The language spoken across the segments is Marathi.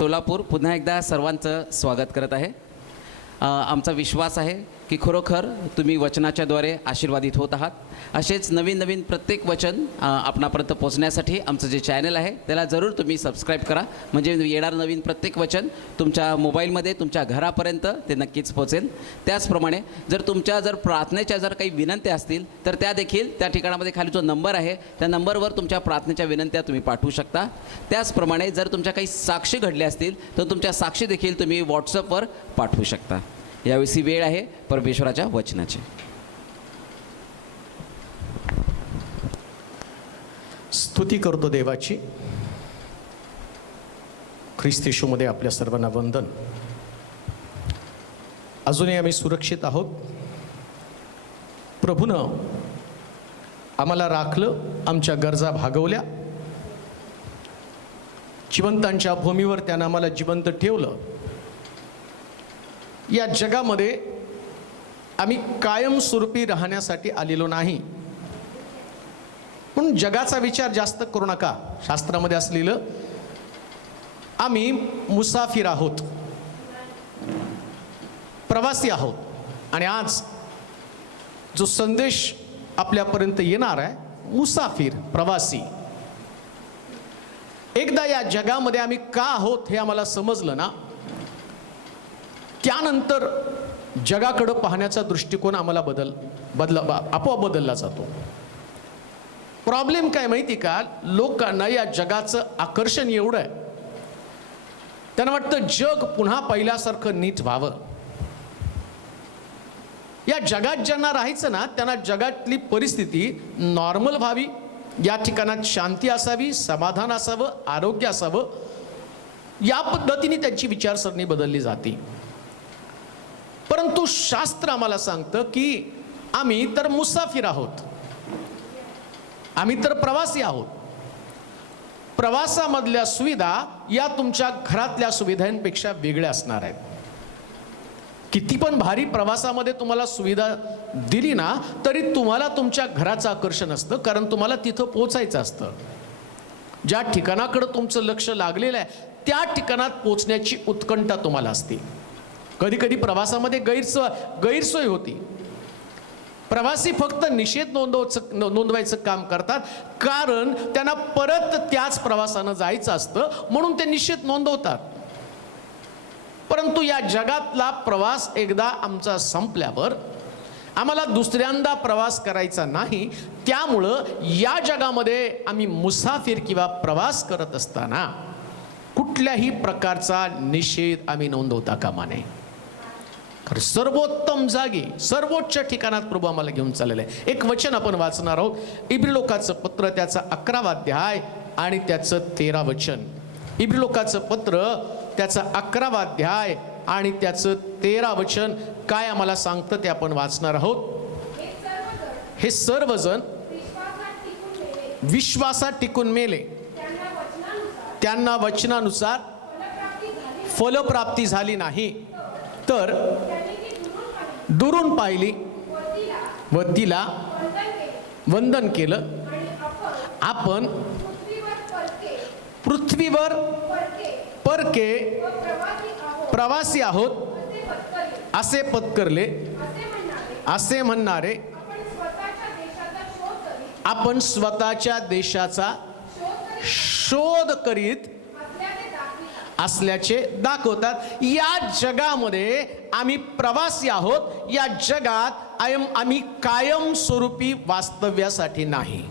सोलापूर पुन्हा एकदा सर्वांचं स्वागत करत आहे. आमचा विश्वास आहे की खरोखर तुम्ही वचनाच्याद्वारे आशीर्वादित होत आहात. असेच नवीन नवीन प्रत्येक वचन आपणापर्यंत पोहोचण्यासाठी आमचं जे चॅनल आहे त्याला जरूर तुम्ही सबस्क्राईब करा, म्हणजे येणार नवीन प्रत्येक वचन तुमच्या मोबाईलमध्ये तुमच्या घरापर्यंत ते नक्कीच पोहोचेल. त्याचप्रमाणे जर प्रार्थनेच्या काही विनंत्या असतील तर त्या देखील त्या ठिकाणामध्ये खाली जो नंबर आहे त्या नंबरवर तुमच्या प्रार्थनेच्या विनंत्या तुम्ही पाठवू शकता. त्याचप्रमाणे जर तुमच्या काही साक्षी घडल्या असतील तर तुमच्या साक्षी देखील तुम्ही व्हॉट्सअपवर पाठवू शकता. यावेळी वेळ आहे परमेश्वराच्या वचनाची. स्तुती करतो देवाची. ख्रिस्त येशूमध्ये आपल्या सर्वांना वंदन. अजूनही आम्ही सुरक्षित आहोत. प्रभूनं आम्हाला राखलं, आमच्या गरजा भागवल्या. जिवंतांच्या भूमीवर त्यानं आम्हाला जिवंत ठेवलं. या जगामध्ये आम्ही कायमस्वरूपी राहण्यासाठी आलेलो नाही, म्हणून जगाचा विचार जास्त करू नका. शास्त्रामध्ये असलेलं आम्ही मुसाफिर आहोत, प्रवासी आहोत. आणि आज जो संदेश आपल्यापर्यंत येणार आहे, मुसाफिर, प्रवासी. एकदा या जगामध्ये आम्ही का आहोत हे आम्हाला समजलं ना, त्यानंतर जगाकडं पाहण्याचा दृष्टिकोन आम्हाला आपोआप बदलला जातो. प्रॉब्लेम काय माहिती का, लोकांना या जगाचं आकर्षण एवढं आहे, त्यांना वाटतं जग पुन्हा पहिल्यासारखं नीट व्हावं. या जगात ज्यांना राहायचं ना, त्यांना जगातली परिस्थिती नॉर्मल व्हावी, या ठिकाणात शांती असावी, समाधान असावं, आरोग्य असावं, या पद्धतीने त्यांची विचारसरणी बदलली जाते. परंतु शास्त्र आम्हाला सांगतं की आम्ही तर मुसाफिर आहोत, आम्ही तर प्रवासी आहोत. प्रवासामधल्या सुविधा या तुमच्या घरातल्या सुविधांपेक्षा वेगळ्या असणार आहेत. किती पण भारी प्रवासामध्ये तुम्हाला सुविधा दिली ना, तरी तुम्हाला तुमच्या घराचं आकर्षण असतं, कारण तुम्हाला तिथं पोहोचायचं असतं. ज्या ठिकाणाकडे तुमचं लक्ष लागलेलं आहे त्या ठिकाणात पोहोचण्याची उत्कंठा तुम्हाला असते. कधी कधी प्रवासामध्ये गैरसोय होती. प्रवासी फक्त निषेध नोंदवायचं काम करतात, कारण त्यांना परत त्याच प्रवासानं जायचं असतं, म्हणून ते निषेध नोंदवतात. परंतु या जगातला प्रवास एकदा आमचा संपल्यावर आम्हाला दुसऱ्यांदा प्रवास करायचा नाही. त्यामुळं या जगामध्ये आम्ही मुसाफिर किंवा प्रवास करत असताना कुठल्याही प्रकारचा निषेध आम्ही नोंदवता कामा नये. सर्वोत्तम जागी, सर्वोच्च ठिकाणात प्रभू आम्हाला घेऊन चाललेलं आहे. एक वचन आपण वाचणार आहोत, इब्री पत्र त्याचा 11वा अध्याय आणि त्याचं 13 वचन. इब्री पत्र त्याचा 11वा अध्याय आणि त्याचं 13 वचन काय आम्हाला सांगतं ते आपण वाचणार आहोत. हे सर्वजण विश्वासात टिकून मेले, त्यांना वचनानुसार फलप्राप्ती झाली नाही, तर दुरून पाहिली व तिला वंदन केलं. आपण पृथ्वीवर परके प्रवासी आहोत असे पत्करले, असे म्हणणारे आपण स्वतःच्या देशाचा शोध करीत असल्याचे दाखवतात. या जगामध्ये आम्ही प्रवासी आहोत. या जगात आम्ही कायमस्वरूपी वास्तव्यासाठी नाही,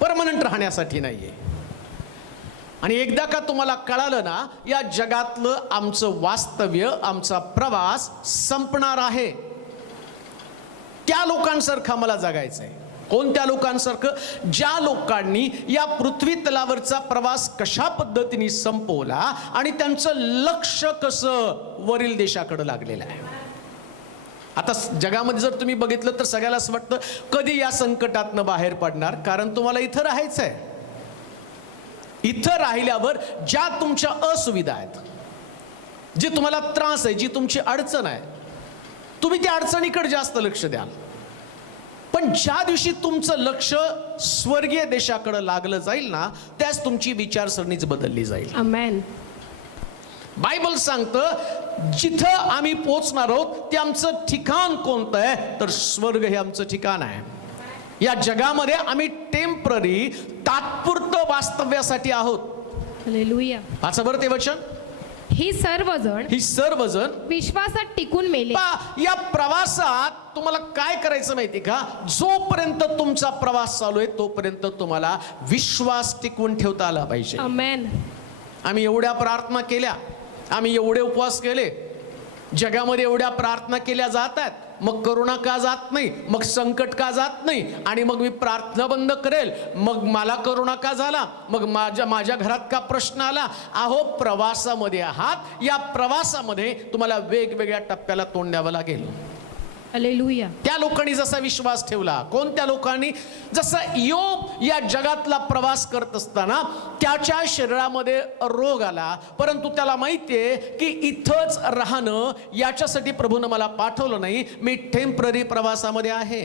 परमनंट राहण्यासाठी नाहीये. आणि एकदा का तुम्हाला कळालं ना, या जगातलं आमचं वास्तव्य, आमचा प्रवास संपणार आहे. त्या लोकांसारखं मला जगायचं आहे. कोणत्या लोकांसारखं? ज्या लोकांनी या पृथ्वी तलावरचा प्रवास कशा पद्धतीने संपवला आणि त्यांचं लक्ष कसं वरील देशाकडे लागलेलं आहे. आता जगामध्ये जर तुम्ही बघितलं तर सगळ्याला असं वाटतं कधी या संकटातनं बाहेर पडणार, कारण तुम्हाला इथं राहायचं आहे. इथं राहिल्यावर ज्या तुमच्या असुविधा आहेत, जे तुम्हाला त्रास आहे, जी तुमची अडचण आहे, तुम्ही त्या अडचणीकडे जास्त लक्ष द्याल. पण ज्या दिवशी तुमचं लक्ष स्वर्गीय देशाकडे लागलं जाईल ना, त्याच तुमची विचारसरणीच बदलली जाईल. आमेन. बायबल सांगतं जिथं आम्ही पोहोचणार आहोत ते आमचं ठिकाण कोणतं आहे, तर स्वर्ग हे आमचं ठिकाण आहे. या जगामध्ये आम्ही टेम्पररी, तात्पुरतं वास्तव्यासाठी आहोत. हालेलुया. वाचा बरं ते वचन. ही सर्वजण विश्वासात टिकून मेले. या प्रवासात तुम्हाला काय करायचं माहिती का, जोपर्यंत तुमचा प्रवास चालू आहे तोपर्यंत तुम्हाला विश्वास टिकवून ठेवता आला पाहिजे. आमेन. आम्ही एवढ्या प्रार्थना केल्या, आम्ही एवढे उपवास केले, जगामध्ये एवढ्या प्रार्थना केल्या जातात, मग करोना का जात नाही, मग संकट का जात नाही, आणि मग मी प्रार्थना बंद करेल, मग मला करोना का झाला, मग माझ्या घरात का प्रश्न आला. अहो, प्रवासामध्ये आहात. या प्रवासामध्ये तुम्हाला वेगवेगळ्या टप्प्याला तोंड द्यावं लागेल. हालेलुया. त्या लोकांनी जसा विश्वास ठेवला, कोणत्या लोकांनी, जसा योब या जगातला प्रवास करत असताना त्याच्या शरीरामध्ये रोग आला, परंतु त्याला माहितीये की इथंच राहणं याच्यासाठी प्रभूनं मला पाठवलं नाही, मी टेम्पररी प्रवासामध्ये आहे.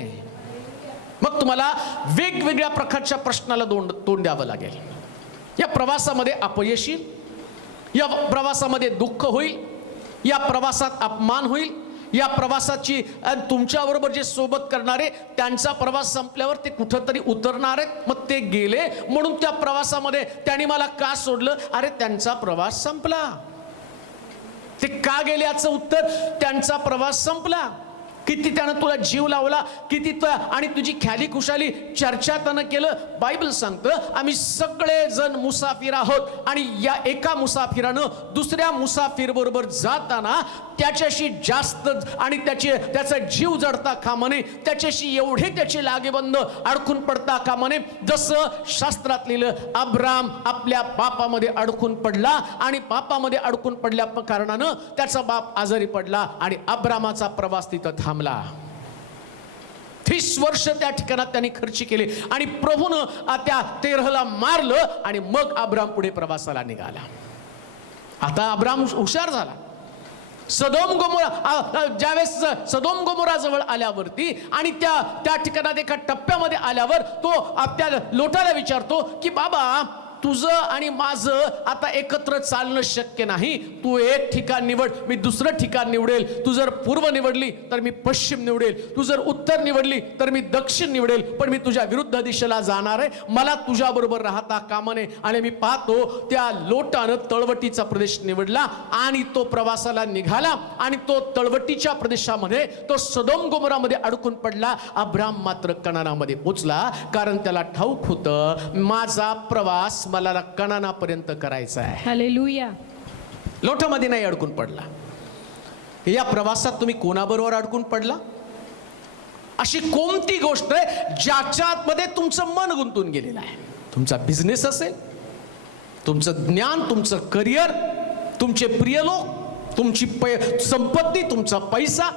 मग तुम्हाला वेगवेगळ्या प्रकारच्या प्रश्नाला तोंड द्यावं लागेल. या प्रवासामध्ये अपयश येईल, या प्रवासामध्ये दुःख होईल, या प्रवासात अपमान होईल, या प्रवासाची तुमच्याबरोबर जे सोबत करणारे त्यांचा प्रवास संपल्यावर ते कुठंतरी उतरणार आहेत. मग ते गेले म्हणून त्या प्रवासामध्ये त्यांनी मला का सोडलं, अरे त्यांचा प्रवास संपला. ते का गेले याचं उत्तर, त्यांचा प्रवास संपला. किती त्यानं तुला जीव लावला, किती आणि तुझी ख्याली खुशाली चर्चा त्यानं केलं. बायबल सांगतं आम्ही सगळे जण मुसाफिर आहोत, आणि या एका मुसाफिरानं दुसऱ्या मुसाफिर बरोबर जाताना त्याच्याशी जास्त आणि त्याचा जीव जडता कामा नये, त्याच्याशी एवढे त्याचे लागेबंद अडकून पडता कामा नये. जसं शास्त्रात लिहिलं, अब्राम आपल्या बापामध्ये अडकून पडला, आणि बापामध्ये अडकून पडल्या कारणानं त्याचा बाप आजारी पडला, आणि अब्रामाचा प्रवास तिथं थांबला. 30 वर्ष त्या ठिकाणात त्यांनी खर्च केले, आणि प्रभूनं त्या तेरहला मारलं, आणि मग अब्राम पुढे प्रवासाला निघाला. आता अब्राम हुशार झाला. ज्यावेळेस सदोम गोमोरा जवळ आल्यावरती आणि त्या ठिकाणात एका टप्प्यामध्ये आल्यावर तो त्या लोटाला विचारतो की बाबा, तुझं आणि माझं आता एकत्र चालणं शक्य नाही, तू एक ठिकाण निवड, मी दुसरं ठिकाण निवडेल. तू जर पूर्व निवडली तर मी पश्चिम निवडेल, तू जर उत्तर निवडली तर मी दक्षिण निवडेल, पण मी तुझ्या विरुद्ध दिशेला जाणार आहे, मला तुझ्या बरोबर राहता कामा नये. आणि मी पाहतो त्या लोटानं तळवटीचा प्रदेश निवडला, आणि तो प्रवासाला निघाला, आणि तो तळवटीच्या प्रदेशामध्ये, तो सदोम गोमोरामध्ये अडकून पडला. अब्राम मात्र कनानामध्ये पोचला, कारण त्याला ठाऊक होतं माझा प्रवास मला कनानापर्यंत करायचा आहे. हालेलुया. लोटामध्ये नाही अडकून पडला. या प्रवासात तुम्ही कोणाबरोबर अडकून पडला? अशी कोणती गोष्ट आहे ज्याच्यात मध्ये तुमचं मन गुंतून गेलेलं आहे? तुमचा बिझनेस असेल, तुमचं ज्ञान, तुमचं करिअर, तुमचे प्रिय लोक, तुमची संपत्ती, तुमचा पैसा.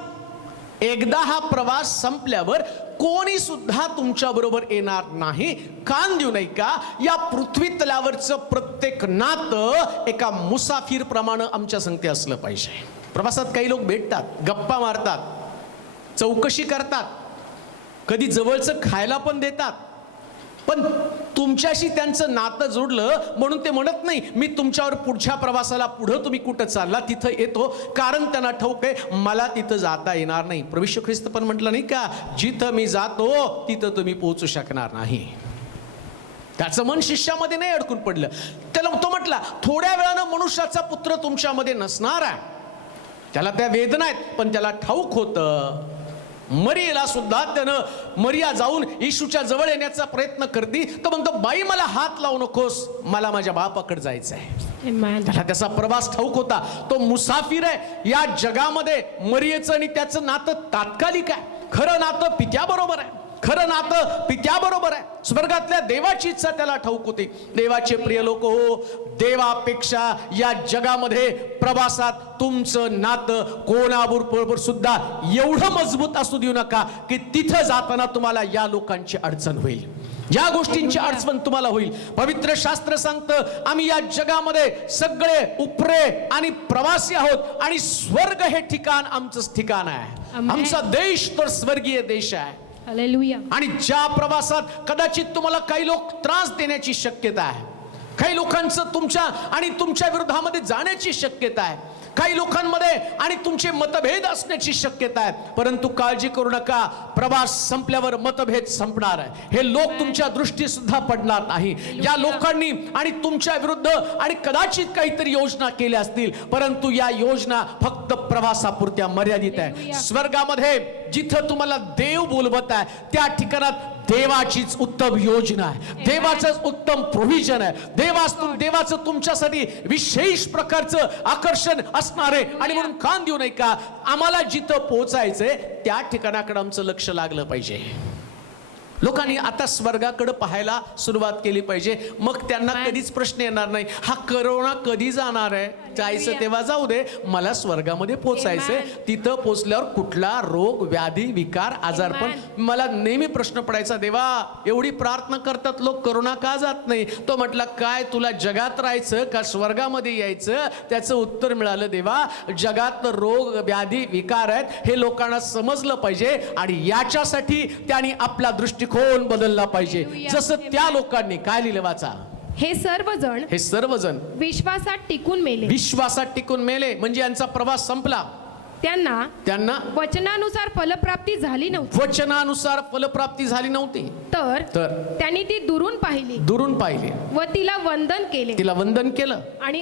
एकदा हा प्रवास संपल्यावर कोणी सुद्धा तुमच्या बरोबर येणार नाही. कान देऊ नये का? या पृथ्वी तलावरचं प्रत्येक नातं एका मुसाफिर प्रमाणे आमच्या संगती असलं पाहिजे. प्रवासात काही लोक भेटतात, गप्पा मारतात, चौकशी करतात, कधी जवळचं खायला पण देतात, पण तुमच्याशी त्यांचं नातं जोडलं म्हणून ते म्हणत नाही मी तुमच्यावर पुढच्या प्रवासाला, पुढं तुम्ही कुठं चालला तिथं येतो, कारण त्यांना ठाऊक आहे मला तिथं जाता येणार नाही. प्रभू येशू ख्रिस्त पण म्हटलं नाही का, जिथं मी जातो तिथं तुम्ही पोहोचू शकणार नाही. त्याचं मन शिष्यामध्ये नाही अडकून पडलं. त्याला तो म्हटला थोड्या वेळानं मनुष्याचा पुत्र तुमच्यामध्ये नसणार आहे. त्याला त्या वेदना आहेत, पण त्याला ठाऊक होतं. मरियेला सुद्धा त्यानं, मरिया जाऊन येशूच्या जवळ येण्याचा प्रयत्न करते, तर म्हणतो बाई मला हात लावू नकोस, मला माझ्या बापाकडे जायचं आहे. त्याला त्याचा प्रवास ठाऊक होता. तो मुसाफिर आहे या जगामध्ये. मरियेचं आणि त्याचं नातं तात्कालिक आहे. खरं नातं पित्याबरोबर आहे, खरं नातं पित्याबरोबर आहे. स्वर्गातल्या देवाची इच्छा त्याला ठाऊक होती. देवाचे प्रिय लोक हो, देवापेक्षा या जगामध्ये प्रवासात तुमचं नातं कोणाबरोबर सुद्धा एवढं मजबूत असू देऊ नका की तिथं जाताना तुम्हाला या लोकांची अडचण होईल, या गोष्टींची अडचण तुम्हाला होईल. पवित्र शास्त्र सांगतं आम्ही या जगामध्ये सगळे उपरे आणि प्रवासी आहोत, आणि स्वर्ग हे ठिकाण आमचंच ठिकाण आहे. आमचा देश तर स्वर्गीय देश आहे. हालेलुया. आणि ज्या प्रवासात कदाचित तुम्हाला काही लोक त्रास देण्याची शक्यता आहे, काही लोकांचं तुमच्या आणि तुमच्या विरोधामध्ये जाण्याची शक्यता आहे, काही लोकांमध्ये आणि तुमचे मतभेद असण्याची शक्यता आहे. परंतु काळजी करू नका, प्रवास संपल्यावर मतभेद संपणार आहे. हे लोक तुमच्या दृष्टी सुद्धा पडणार नाही. या लोकांनी आणि तुमच्या विरुद्ध आणि कदाचित काहीतरी योजना केल्या असतील, परंतु या योजना फक्त प्रवासापुरत्या मर्यादित आहे. स्वर्गामध्ये जिथं तुम्हाला देव बोलवत आहे त्या ठिकाणात देवाचीच उत्तम योजना आहे, देवाचं उत्तम प्रोव्हिजन आहे, देवाचं तुमच्यासाठी विशेष प्रकारचं आकर्षण असणार आहे. आणि म्हणून कान देऊ नये का, आम्हाला जिथं पोहोचायचंय त्या ठिकाणाकडे आमचं लक्ष लागलं पाहिजे. लोकांनी आता स्वर्गाकडे पाहायला सुरुवात केली पाहिजे. मग त्यांना कधीच प्रश्न येणार नाही, हा करोना कधी जाणार आहे, जायचं तेव्हा जाऊ दे, मला स्वर्गामध्ये पोहोचायचंय. तिथं पोहोचल्यावर कुठला रोग व्याधी विकार आजारपण, मला नेहमी प्रश्न पडायचा, देवा एवढी प्रार्थना करतात लोक, करोना का जात नाही? तो म्हटला, काय तुला जगात राहायचं का स्वर्गामध्ये यायचं? त्याचं उत्तर मिळालं, देवा जगात रोग व्याधी विकार आहेत हे लोकांना समजलं पाहिजे आणि याच्यासाठी त्यांनी आपला दृष्टिकोन बदलला पाहिजे. जसं त्या लोकांनी काय लिहिलं वाचा, हे सर्वजण विश्वासात टिकून मेले. म्हणजे यांचा प्रवास संपला. त्यांना वचनानुसार फलप्राप्ती झाली नव्हती. तर त्यांनी ती दुरून पाहिली व तिला वंदन केलं. आणि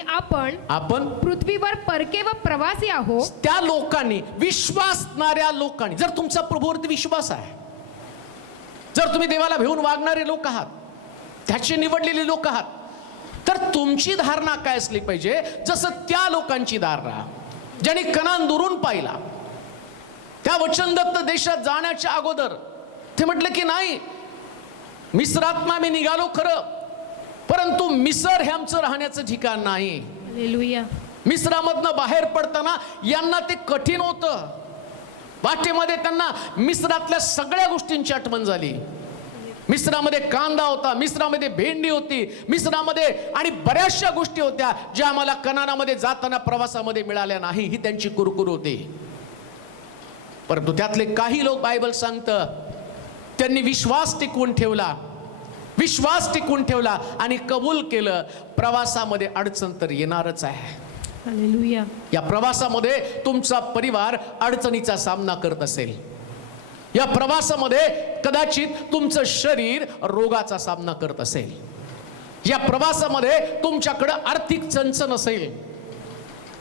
आपण पृथ्वीवर परके व प्रवासी आहोत. त्या लोकांनी, विश्वासणाऱ्या लोकांनी, जर तुमचा प्रभूवरती विश्वास आहे, जर तुम्ही देवाला भिवून वागणारे लोक आहात, त्याचे निवडलेले लोक आहात, तर तुमची धारणा काय असली पाहिजे? जसं त्या लोकांची धारणा ज्यांनी कनान दुरून पाहिला, त्या वचनदत्त देशात जाण्याच्या अगोदर ते म्हटलं की नाही, मिस्रातनं आम्ही निघालो खरं, परंतु मिसर हे आमचं राहण्याचं ठिकाण नाही. हालेलुया. मिस्रामधनं बाहेर पडताना यांना ते कठीण होतं. वाटेमध्ये त्यांना मिस्रातल्या सगळ्या गोष्टींची आठवण झाली. मिस्रामध्ये कांदा होता, मिस्रामध्ये भेंडी होती, मिस्रामध्ये आणि बऱ्याचशा गोष्टी होत्या ज्या आम्हाला कनानामध्ये जाताना प्रवासामध्ये मिळाल्या नाही, ही त्यांची कुरकुर होती. परंतु त्यातले काही लोक, बायबल सांगतं, त्यांनी विश्वास टिकवून ठेवला आणि कबूल केलं. प्रवासामध्ये अडचण तर येणारच आहे. हालेलुया. या प्रवासामध्ये तुमचा परिवार अडचणीचा सामना करत असेल, या प्रवासामध्ये कदाचित तुमचं शरीर रोगाचा सामना करत असेल, या प्रवासामध्ये तुमच्याकडे आर्थिक चणचण असेल,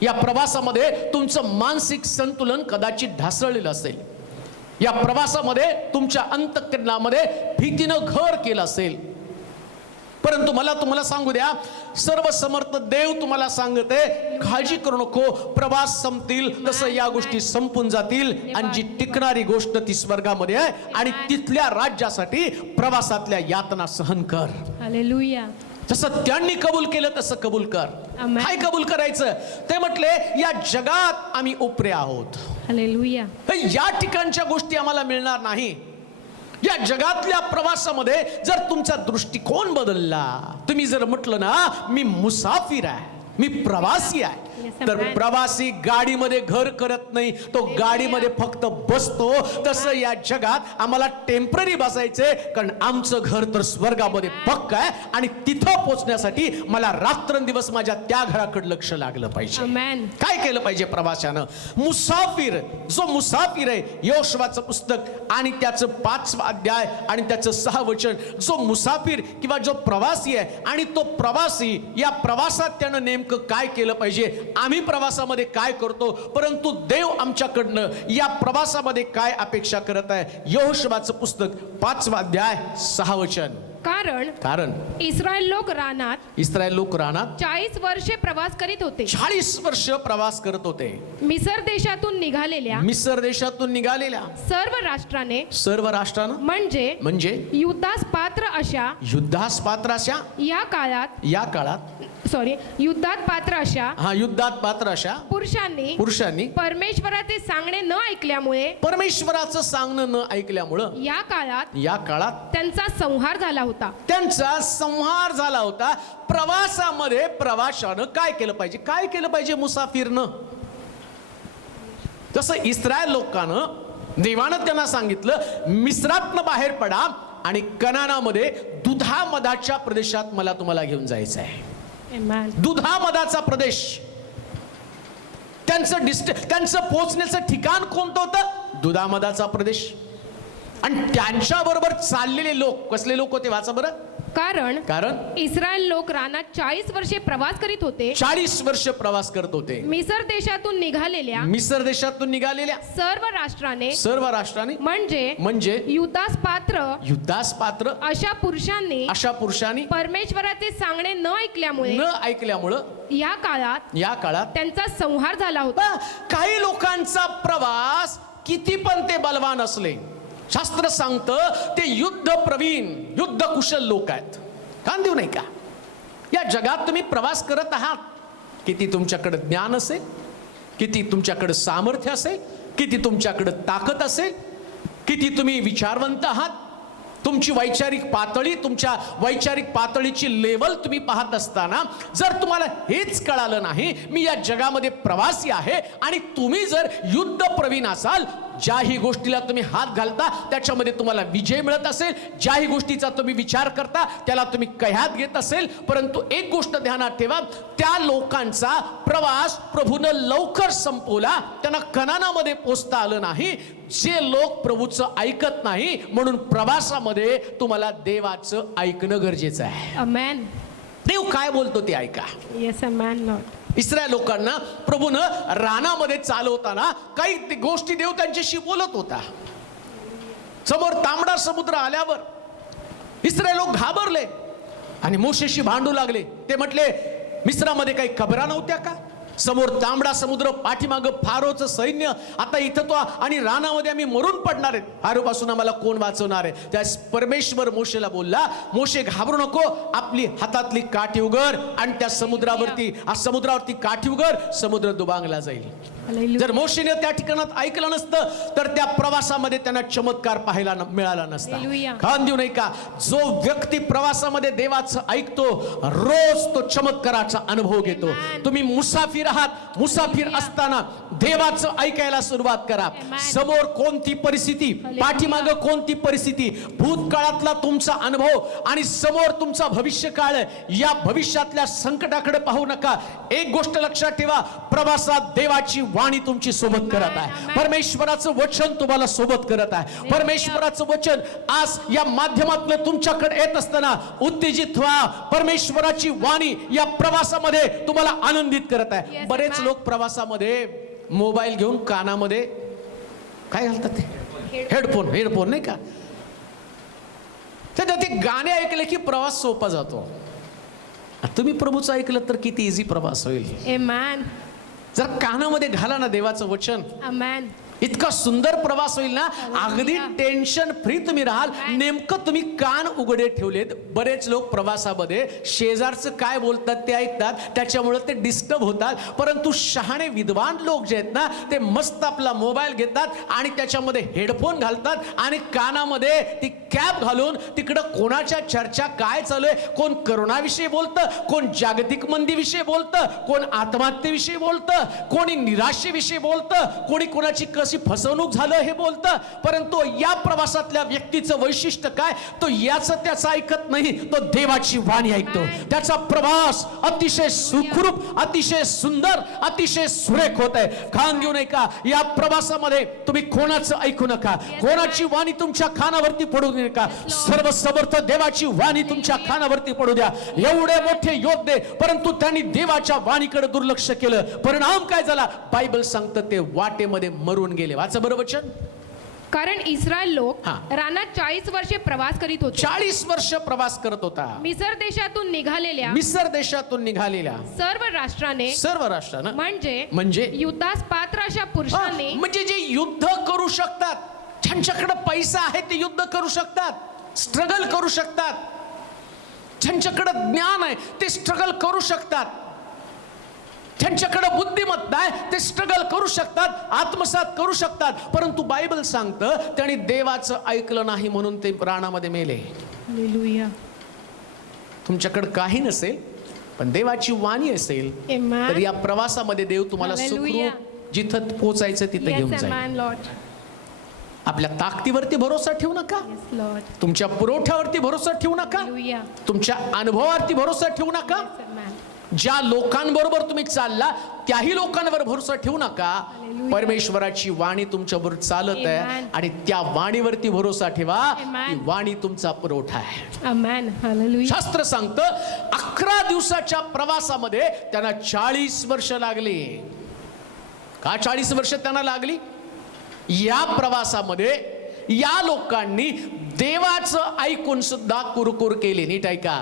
या प्रवासामध्ये तुमचं मानसिक संतुलन कदाचित ढासळलेलं असेल, या प्रवासामध्ये तुमच्या अंतःकरणामध्ये भीतीनं घर केलं असेल. परंतु मला तुम्हाला सांगू द्या, सर्व समर्थ देव तुम्हाला सांगते, काळजी करू नको, प्रवास संपतील तसं या गोष्टी संपून जातील. आणि जी टिकणारी गोष्ट ती स्वर्गामध्ये आहे आणि तिथल्या राज्यासाठी प्रवासातल्या यातना सहन कर. हालेलुया. जसं त्यांनी कबूल केलं तसं कबूल कर. काय कबूल करायचं? ते म्हटले, या जगात आम्ही उपरे आहोत. हालेलुया. या ठिकाणच्या गोष्टी आम्हाला मिळणार नाही. या जगातल्या प्रवासामध्ये जर तुमचा दृष्टिकोन बदलला, तुम्ही जर म्हटलं ना, मी मुसाफिर आहे, मी प्रवासी आहे, तर प्रवासी गाडीमध्ये घर करत नाही, तो गाडीमध्ये फक्त बसतो. तसं या जगात आम्हाला टेम्पररी बसायचंय, कारण आमचं घर तर स्वर्गामध्ये पक्क आहे आणि तिथं पोहोचण्यासाठी मला रात्रंदिवस माझ्या त्या घराकडे लक्ष लागलं पाहिजे. काय केलं पाहिजे प्रवाशानं? जो मुसाफिर आहे, योशुवाचं पुस्तक आणि त्याचं 5वा अध्याय आणि त्याचं 6 वचन, जो मुसाफिर किंवा जो प्रवासी आहे आणि तो प्रवासी, या प्रवासात त्यानं नेमकं काय केलं पाहिजे? आम्ही प्रवासामध्ये काय करतो, परंतु देव आमच्याकडनं या प्रवासामध्ये काय अपेक्षा करत आहे? यहोशुवाचं पुस्तक 5वा अध्याय 6 वचन. कारण इस्रायल लोक रानात 40 वर्षे प्रवास करीत होते. 40 वर्ष प्रवास करत होते. मिसर देशातून निघालेल्या सर्व राष्ट्रानं म्हणजे युद्धास पात्र अशा युद्धात पात्र अशा पुरुषांनी परमेश्वराचे सांगणे न ऐकल्यामुळे या काळात त्यांचा संहार झाला होता. प्रवासामध्ये प्रवाशानं काय केलं पाहिजे? मुसाफिरनं, जसं इस्रायल लोकांना देवानं त्यांना सांगितलं, मिस्रातनं बाहेर पडा आणि कनानामध्ये दुधा दुधामदाच्या प्रदेशात मला तुम्हाला घेऊन जायचं आहे. Amen. दुधामदाचा प्रदेश. त्यांचं पोहोचण्याचं ठिकाण कोणतं होतं? दुधामदाचा प्रदेश. आणि त्यांच्याबरोबर चाललेले लोक कसले लोक होते? वाचा बरं. कारण इस्रायल लोक रानात 40 वर्षे प्रवास करीत होते. 40 वर्ष प्रवास करत होते. मिसर देशातून निघालेल्या सर्व राष्ट्राने म्हणजे युद्धास पात्र अशा पुरुषांनी परमेश्वराचे सांगणे न ऐकल्यामुळे या काळात त्यांचा संहार झाला होता. काही लोकांचा प्रवास किती पण ते बलवान असले, शास्त्र सांगतं ते युद्ध प्रवीण, युद्ध कुशल लोक आहेत. कान देऊ नाही का? या जगात तुम्ही प्रवास करत आहात, किती तुमच्याकडे ज्ञान असेल, किती तुमच्याकडे सामर्थ्य असेल, किती तुमच्याकडे ताकद असेल, किती तुम्ही विचारवंत आहात, तुमची तुमच्या वैचारिक पातळीची लेवल तुम्ही पाहत असताना जर तुम्हाला हेच कळालं नाही, मी या जगामध्ये प्रवासी आहे, आणि तुम्ही जर युद्ध प्रवीण असाल, ज्याही गोष्टीला तुम्ही हात घालता त्याच्यामध्ये तुम्हाला विजय मिळत असेल, ज्याही गोष्टीचा तुम्ही विचार करता त्याला तुम्ही कह्यात घेत असेल, परंतु एक गोष्ट ध्यानात ठेवा, त्या लोकांचा प्रवास प्रभूनं लवकर संपवला, त्यांना कनानामध्ये पोहोचता आलं नाही. जे लोक प्रभूचं ऐकत नाही, म्हणून प्रवासामध्ये तुम्हाला देवाचं ऐकणं गरजेचं आहे. आमेन. देव काय बोलतो ते ऐका. येस आमेन लॉर्ड. इस्रायल लोकांना प्रभूनं रानामध्ये चालवताना काही गोष्टी देव त्यांच्याशी बोलत होता. समोर तांबडा समुद्र आल्यावर इस्रायल लोक घाबरले आणि मोशेशी भांडू लागले. ते म्हटले, मिस्रामध्ये काही खबरा नव्हत्या का? समोर तांबडा समुद्र, पाठीमागं फारोचं सैन्य, आता इथं तो आणि रानामध्ये आम्ही मरून पडणार आहेत, फारोपासून आम्हाला कोण वाचवणार आहे? त्या परमेश्वर मोशेला बोलला, मोशे घाबरू नको, आपली हातातली काठी उघड आणि त्या समुद्रावरती काठी उघड, समुद्र दुबांगला जाईल. जर मोशेने त्या ठिकाणात ऐकलं नसतं तर त्या प्रवासामध्ये त्यांना चमत्कार पाहायला मिळाला नसता. खान देऊ नाही का? जो व्यक्ती प्रवासामध्ये देवाचं ऐकतो, रोज तो चमत्काराचा अनुभव घेतो. तुम्ही मुसाफिर आहात, मुसाफिर असताना देवाचं ऐकायला सुरुवात करा. समोर कोणती परिस्थिती, पाठीमागं कोणती परिस्थिती, भूतकाळातला तुमचा अनुभव आणि समोर तुमचा भविष्यकाळ, या भविष्यातल्या संकटाकडे पाहू नका. एक गोष्ट लक्षात ठेवा, प्रवासात देवाची वाणी तुमची सोबत करत आहे, परमेश्वराचं वचन तुम्हाला सोबत करत आहे. परमेश्वराचं वचन आज या माध्यमातून तुमच्याकडे येत असताना उत्तेजित व्हा. परमेश्वराची वाणी या प्रवासामध्ये तुम्हाला आनंदित करत आहे. बरेच लोक प्रवासामध्ये मोबाईल घेऊन कानामध्ये काय घालतात? ते हेडफोन नाही का? त्याच्यात ते गाणे ऐकले की प्रवास सोपा जातो. तुम्ही प्रभूचं ऐकलं तर किती इझी प्रवास होईल. आमेन. जर कानामध्ये घाला ना देवाचं वचन, आमेन, इतका सुंदर प्रवास होईल ना, अगदी टेन्शन फ्री तुम्ही राहाल. नेमकं तुम्ही कान उघडे ठेवलेत. बरेच लोक प्रवासामध्ये शेजारचं काय बोलतात ते ऐकतात, त्याच्यामुळे ते डिस्टर्ब होतात. परंतु शहाणे विद्वान लोक जे आहेत ना, ते मस्त आपला मोबाईल घेतात आणि त्याच्यामध्ये हेडफोन घालतात आणि कानामध्ये ती कॅप घालून तिकडं कोणाच्या चर्चा काय चालू आहे, कोण करोनाविषयी बोलतं, कोण जागतिक मंदीविषयी बोलतं, कोण आत्महत्येविषयी बोलतं, कोणी निराशेविषयी बोलतं, कोणी कोणाची फसवणूक झालं हे बोलतं. परंतु या प्रवासातल्या व्यक्तीचं वैशिष्ट्य काय? तो याचं त्याचं ऐकत नाही, तो देवाची वाणी ऐकतो. त्याचा प्रवास अतिशय सुखरूप, अतिशय सुंदर, अतिशय सुरेख होत आहे. खान घेऊ नये का? या प्रवासामध्ये तुम्ही कोणाचं ऐकू नका, कोणाची वाणी तुमच्या कानावरती पडू नका. सर्व समर्थ देवाची वाणी तुमच्या कानावरती पडू द्या. एवढे मोठे योद्धे, परंतु त्यांनी देवाच्या वाणीकडे दुर्लक्ष केलं. परिणाम काय झाला? बायबल सांगतं ते वाटेमध्ये मरून गेले. वाचा बरं वचन. कारण इस्रायल लोक रानात 40 वर्षे प्रवास करीत होते. 40 वर्ष प्रवास करत होता. मिसर देशातून निघालेल्या सर्व राष्ट्राने म्हणजे युद्धास पात्र अशा पुरुषांनी, म्हणजे जे युद्ध करू शकतात, ज्यांच्याकडे पैसा आहे ते युद्ध करू शकतात, स्ट्रगल करू शकतात, ज्यांच्याकडे ज्ञान आहे ते स्ट्रगल करू शकतात, ज्यांच्याकडे बुद्धिमत्ता आहे ते स्ट्रगल करू शकतात, आत्मसात करू शकतात. परंतु बायबल सांगतं त्यांनी देवाचं ऐकलं नाही म्हणून ते रानामध्ये मेले. हालेलुया. तुमच्याकडे काही नसेल पण देवाची वाणी असेल तर या प्रवासामध्ये देव तुम्हाला सुखरूप जिथं पोहोचायचं तिथं घेऊन जाईल. आपल्या ताकदीवरती भरोसा ठेवू नका, Yes, Lord. तुमच्या पुरवठ्यावरती भरोसा ठेवू नका, Hallelujah. तुमच्या अनुभवावरती भरोसा ठेवू नका, Yes, amen. ज्या लोकांबरोबर तुम्ही चालला त्याही लोकांवर भरोसा ठेवू नका. Hallelujah. परमेश्वराची वाणी तुमच्याबरोबर चालत आहे Amen. आणि त्या वाणीवरती भरोसा ठेवा. Amen. ती वाणी तुमचा पुरवठा आहे. Amen. Hallelujah. शास्त्र सांगतं 11 दिवसाच्या प्रवासामध्ये त्यांना 40 वर्ष लागली. का 40 वर्ष त्यांना लागली? या प्रवासामध्ये या लोकांनी देवाचं ऐकून सुद्धा कुरकुर केली. नीट ऐका,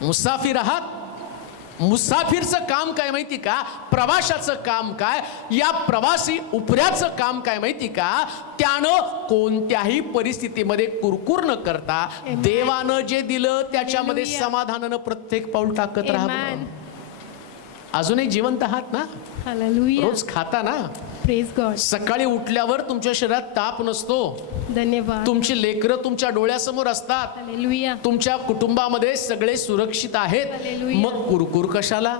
मुसाफिर आहात. मुसाफिरचं काम काय माहिती का? प्रवाशाचं काम काय? या प्रवासी उपऱ्याचं काम काय माहिती का? त्यानं कोणत्याही परिस्थितीमध्ये कुरकुर न करता Amen. देवानं जे दिलं त्याच्यामध्ये Hallelujah. समाधानानं प्रत्येक पाऊल टाकत Amen. राहा. अजूनही जिवंत आहात ना? Hallelujah. रोज खाता ना? Praise God. सकाळी उठल्यावर तुमच्या शरीरात ताप नसतो. धन्यवाद. तुमची लेकरं तुमच्या डोळ्यासमोर असतात. Hallelujah. तुमच्या कुटुंबामध्ये सगळे सुरक्षित आहेत. Hallelujah. मग कुरकुर कशाला?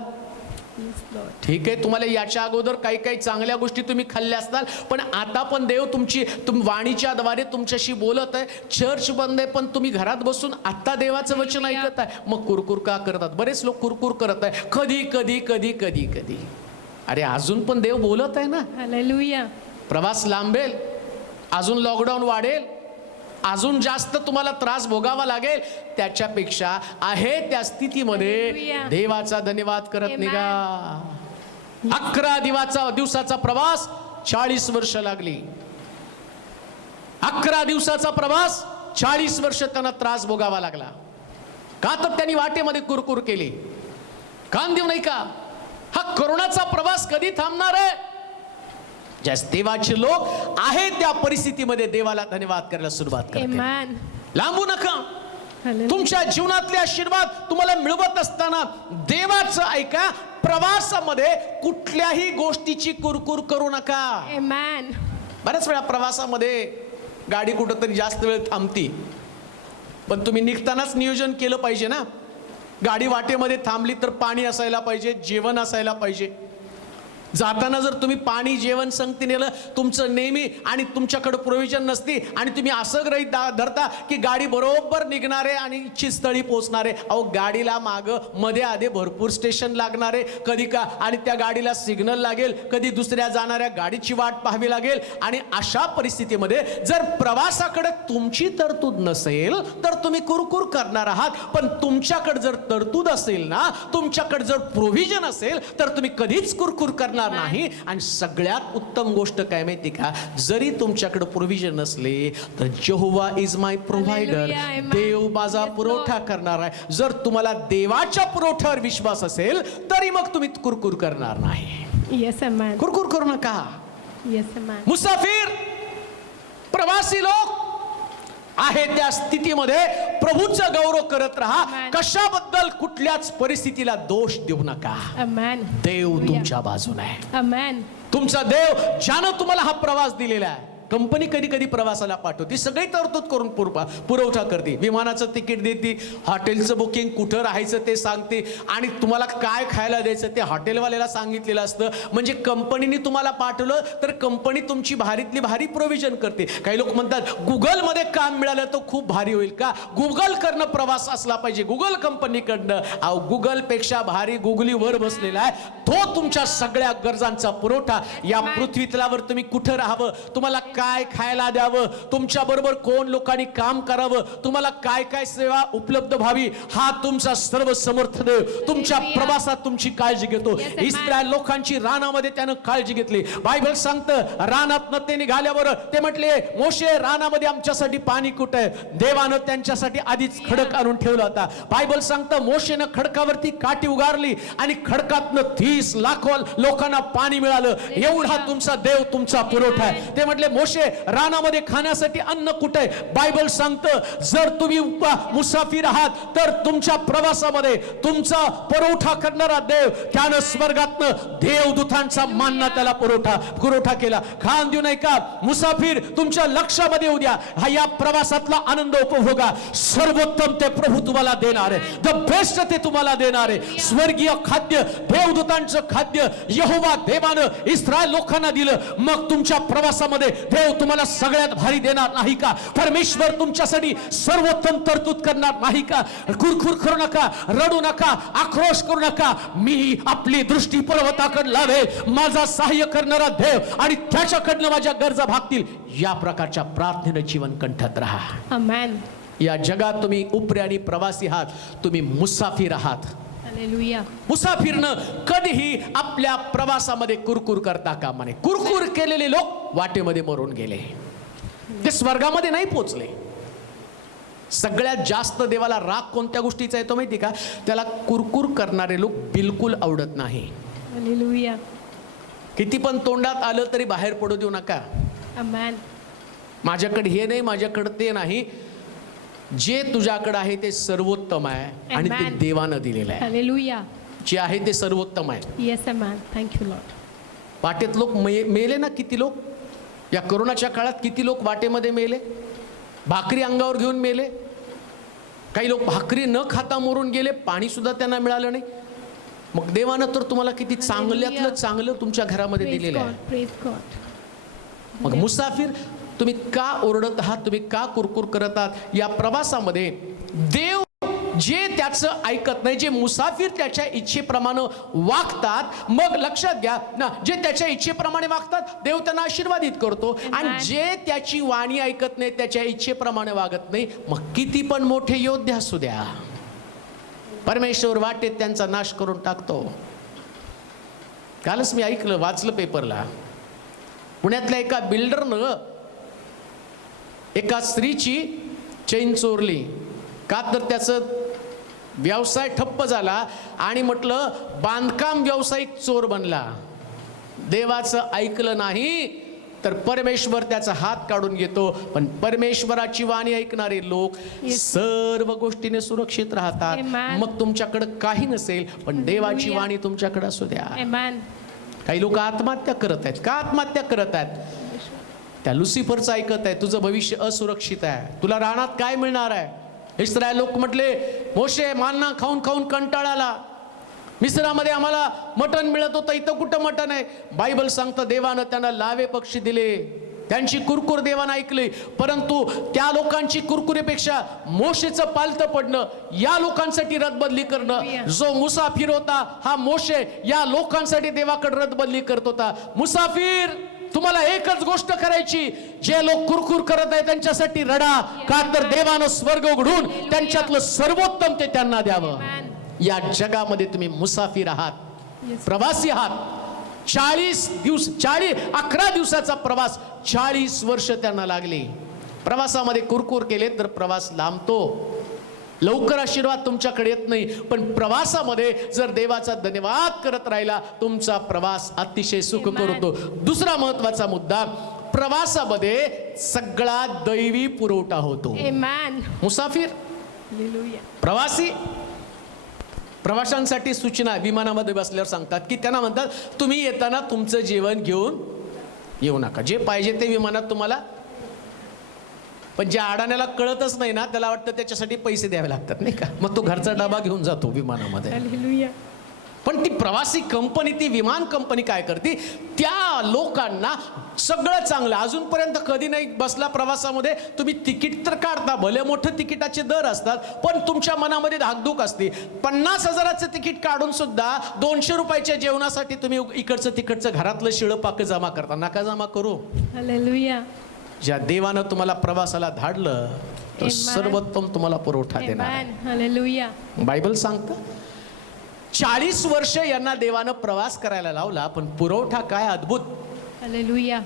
Yes, Lord. ठीक आहे, तुम्हाला याच्या अगोदर काही काही चांगल्या गोष्टी तुम्ही खाल्ल्या असतात, पण आता पण देव वाणीच्या द्वारे तुमच्याशी बोलत आहे. चर्च बंद आहे पण तुम्ही घरात बसून आता देवाचं वचन Hallelujah. ऐकत आहे. मग कुरकुर का करतात? बरेच लोक कुरकुर करत आहे. कधी कधी कधी कधी कधी. अरे अजून पण देव बोलत आहे ना. Hallelujah. प्रवास लांबेल, अजून लॉकडाऊन वाढेल, अजून जास्त तुम्हाला त्रास भोगावा लागेल. त्याच्यापेक्षा आहे त्या स्थितीमध्ये Hallelujah. देवाचा धन्यवाद करत Amen. निघा. 11 दिवसाचा प्रवास 40 वर्ष लागली. 11 दिवसाचा प्रवास 40 वर्ष त्यांना त्रास भोगावा लागला. का? तर त्यांनी वाटेमध्ये कुरकुर केली. कान देऊ नाही का? हा करोनाचा प्रवास कधी थांबणार आहे? ज्या देवाचे लोक आहे त्या परिस्थितीमध्ये देवाला धन्यवाद करायला सुरुवात करते. Amen. लांबू नका. Hallelujah. तुमच्या जीवनातले आशीर्वाद तुम्हाला मिळवत असताना देवाचं ऐका. प्रवासामध्ये कुठल्याही गोष्टीची कुरकुर करू नका. Amen. बऱ्याच वेळा प्रवासामध्ये गाडी कुठंतरी जास्त वेळ थांबती, पण तुम्ही निघतानाच नियोजन केलं पाहिजे ना. गाडी वाटेमध्ये थांबली तर पाणी असायला पाहिजे, जेवण असायला पाहिजे. जाताना जर तुम्ही पाणी जेवण संगती नेलं तुमचं नेहमी आणि तुमच्याकडे प्रोव्हिजन नसती आणि तुम्ही असं गृहीत धरता की गाडी बरोबर निघणारे आणि इच्छित स्थळी पोहोचणारे. अहो गाडीला मागं मध्ये आधे भरपूर स्टेशन लागणारे कधी का, आणि त्या गाडीला सिग्नल लागेल, कधी दुसऱ्या जाणाऱ्या गाडीची वाट पाहावी लागेल. आणि अशा परिस्थितीमध्ये जर प्रवासाकडे तुमची तरतूद नसेल तर तुम्ही कुरकुर करणार आहात. पण तुमच्याकडे जर तरतूद असेल ना, तुमच्याकडे जर प्रोव्हिजन असेल तर तुम्ही कधीच कुरकुर करणार नाही. आणि सगळ्यात उत्तम गोष्ट काय माहिती का? जरी तुमच्याकडे प्रोव्हिजन नसले तर जेहोवा is my provider. Hallelujah. Amen. देव माझा Yes, पुरवठा Lord. करणार आहे. जर तुम्हाला देवाच्या पुरवठ्यावर विश्वास असेल तरी मग तुम्ही कुरकुर करणार नाही. Yes, amen. कुरकुर करू नका. Yes, amen. मुसाफिर प्रवासी लोक आहे त्या स्थितीमध्ये प्रभूचं गौरव करत राहा. Amen. कशाबद्दल कुठल्याच परिस्थितीला दोष देऊ नका. Amen. देव Hallelujah. तुमच्या बाजूने आहे. Amen. तुमचा देव ज्यानं तुम्हाला हा प्रवास दिलेला आहे. कंपनी कधी कधी प्रवासाला पाठवते, सगळी तरतूद करून पुरवठा करते. विमानाचं तिकीट देते, हॉटेलचं बुकिंग, कुठं राहायचं ते सांगते, आणि तुम्हाला काय खायला द्यायचं ते हॉटेलवाल्याला सांगितलेलं असतं. म्हणजे कंपनीने तुम्हाला पाठवलं तर कंपनी तुमची भारीतली भारी प्रोव्हिजन करते. काही लोक म्हणतात गुगलमध्ये काम मिळालं तर खूप भारी होईल का? गुगल करणं प्रवास असला पाहिजे, गुगल कंपनीकडनं. अहो गुगलपेक्षा भारी गुगली वर बसलेला आहे. तो तुमच्या सगळ्या गरजांचा पुरवठा. या पृथ्वी तलावर तुम्ही कुठं राहावं, तुम्हाला काय खायला द्यावं, तुमच्या बरोबर कोण लोकांनी काम करावं, तुम्हाला काय काय सेवा उपलब्ध व्हावी, हा तुमचा सर्व समर्थ देव तुमच्या प्रवासात तुमची काळजी घेतो. इस्रायल लोकांची रानामध्ये त्यानं काळजी घेतली. बायबल सांगतं रानात ते निघाल्यावर ते म्हटले, मोशे रानामध्ये आमच्यासाठी पाणी कुठं आहे? देवानं त्यांच्यासाठी आधीच खडक आणून ठेवला होता. बायबल सांगतं मोशेनं खडकावरती काठी उगारली आणि खडकातनं 30 लाख लोकांना पाणी मिळालं. एवढा तुमचा देव तुमचा पुरवठा आहे. ते म्हटले मोशे कसे रानामध्ये खाण्यासाठी अन्न कुठे? बायबल सांगतं जर तुम्ही मुसाफिर आहात तर तुमच्या प्रवासामध्ये तुमचा पुरवठा करणारा देव, त्यानं स्वर्गातनं देवदूतांचा मानना त्याला पुरवठा केला. खान देऊ नाही का? मुसाफिर तुमच्या लक्षामध्ये येऊ द्या, हा या प्रवासातला आनंद उपभोगा. सर्वोत्तम ते प्रभू तुम्हाला देणार आहे, द बेस्ट ते तुम्हाला देणार आहे. स्वर्गीय खाद्य, देवदूतांचं खाद्य यहोवा देवानं इस्रायल लोकांना दिलं. मग तुमच्या प्रवासामध्ये देव तुम्हाला सगळ्यात भारी देणार नाही का? परमेश्वर तुमच्यासाठी सर्वोत्तम तरतूद करणार नाही का? कुरकुर करू नका, रडू नका, आक्रोश करू नका. मी आपली दृष्टी पर्वताकडे लावे, माझा सहाय्य करणारा देव आणि त्याच्याकडनं माझ्या गरजा भागतील. या प्रकारच्या प्रार्थनेनं जीवन कंठत राहा. आमेन. या जगात तुम्ही उपरे आणि प्रवासी आहात, तुम्ही मुसाफिर आहात. हालेलुया. मुसाफिरनं कधीही आपल्या प्रवासामध्ये कुरकुर करता कामा नये. कुरकुर केलेले लोक वाटेमध्ये मरून गेले, ते स्वर्गामध्ये नाही पोचले. सगळ्यात जास्त देवाला राग कोणत्या गोष्टीचा येतो माहिती का? त्याला कुरकुर करणारे लोक बिलकुल आवडत नाही. हालेलुया. किती पण तोंडात आलं तरी बाहेर पडू देऊ नका. आमेन. माझ्याकडे हे नाही, माझ्याकडे ते नाही. जे तुझ्याकडे आहे ते सर्वोत्तम आहे आणि ते Amen. देवानं दिलेलं आहे. हालेलुया. जे आहे ते सर्वोत्तम आहे. Yes amen. Thank you Lord. वाटेत लोक मेले ना, किती लोक या कोरोनाच्या काळात, किती लोक वाटेमध्ये मेले, भाकरी अंगावर घेऊन मेले. काही लोक भाकरी न खाता मरून गेले, पाणी सुद्धा त्यांना मिळालं नाही. मग देवानं तर तुम्हाला किती चांगल्यातलं चांगलं तुमच्या घरामध्ये दिलेलं आहे. Praise God. मग मुसाफिर तुम्ही का ओरडत आहात, तुम्ही का कुरकुर करत आहात? या प्रवासामध्ये देव जे त्याचं ऐकत नाही, जे मुसाफिर त्याच्या इच्छेप्रमाणे वागतात, मग लक्षात घ्या ना, जे त्याच्या इच्छेप्रमाणे वागतात देव त्यांना आशीर्वादित करतो. आणि जे त्याची वाणी ऐकत नाही, त्याच्या इच्छेप्रमाणे वागत नाही, मग किती पण मोठे योद्धे असू द्या, परमेश्वर वाटेत त्यांचा नाश करून टाकतो. कालच मी ऐकलं, वाचलं पेपरला, पुण्यातल्या एका बिल्डरनं एका स्त्रीची चेन चोरली. का तर त्याचं व्यवसाय ठप्प झाला आणि म्हटलं बांधकाम व्यावसायिक चोर बनला. देवाचं ऐकलं नाही तर परमेश्वर त्याचा हात काढून घेतो. पण परमेश्वराची वाणी ऐकणारे लोक सर्व गोष्टीने सुरक्षित राहतात. Amen. मग तुमच्याकडे काही नसेल पण देवाची वाणी तुमच्याकडे असू द्या. आमेन. काही लोक आत्महत्या करत आहेत. का आत्महत्या करत आहेत? त्या लुसिफरचं ऐकत आहे, तुझं भविष्य असुरक्षित आहे, तुला रानात काय मिळणार आहे. इस्रायल लोक म्हटले, मोशे मान्ना खाऊन खाऊन कंटाळा आला, मिस्रामध्ये आम्हाला मटण मिळत होतं, इथं कुठं मटण आहे. बायबल सांगतं देवानं त्यांना लावे पक्षी दिले, त्यांची कुरकुर देवानं ऐकली. परंतु त्या लोकांची कुरकुरीपेक्षा मोशेचं पालतं पडणं, या लोकांसाठी रदबदली करणं. जो मुसाफिर होता हा मोशे या लोकांसाठी देवाकडे रदबदली करत होता. मुसाफिर तुम्हाला एकच गोष्ट करायची, जे लोक कुरकुर करत आहे त्यांच्यासाठी रडा, का तर देवानं स्वर्ग उघडून त्यांच्यातलं सर्वोत्तम ते त्यांना द्यावं. या जगामध्ये तुम्ही मुसाफिर आहात, प्रवासी आहात. 11 दिवसाचा प्रवास, 40 वर्ष त्यांना लागली. प्रवासामध्ये कुरकुर केले तर प्रवास लांबतो. लवकर आशीर्वाद तुमच्याकडे येत नाही, पण प्रवासामध्ये जर देवाचा धन्यवाद करत राहिला, तुमचा प्रवास अतिशय सुख करतो. दुसरा महत्वाचा मुद्दा, प्रवासामध्ये सगळा दैवी पुरवठा होतो. आमेन. मुसाफिर, हालेलुया. प्रवासी, प्रवाशांसाठी सूचना विमानामध्ये बसल्यावर सांगतात की त्यांना म्हणतात तुम्ही येताना तुमचं जेवण घेऊन येऊ नका, जे पाहिजे ते विमानात तुम्हाला. पण ज्या अडाण्याला कळतच नाही ना, त्याला वाटतं त्याच्यासाठी पैसे द्यावे लागतात नाही का, मग तो घरचा डबा घेऊन जातो विमानामध्ये. हालेलुया. पण ती प्रवासी कंपनी, ती विमान कंपनी काय करते, त्या लोकांना सगळं चांगलं, अजूनपर्यंत कधी नाही बसला प्रवासामध्ये, तुम्ही तिकीट तर काढता, भले मोठं तिकिटाचे दर असतात, पण तुमच्या मनामध्ये धाकधूक असते. 50,000चं तिकीट काढून सुद्धा 200 रुपयाच्या जेवणासाठी तुम्ही इकडचं तिकडचं घरातलं शिळं पाक जमा करता. नका जमा करू. हालेलुया. ज्या देवानं तुम्हाला प्रवासाला धाडलं तर सर्वोत्तम तुम्हाला पुरवठा देणार आहे. आमेन. हालेलुया. बायबल सांगतं 40 वर्ष यांना देवानं प्रवास करायला लावला, पण पुरवठा काय अद्भुत. हालेलुया.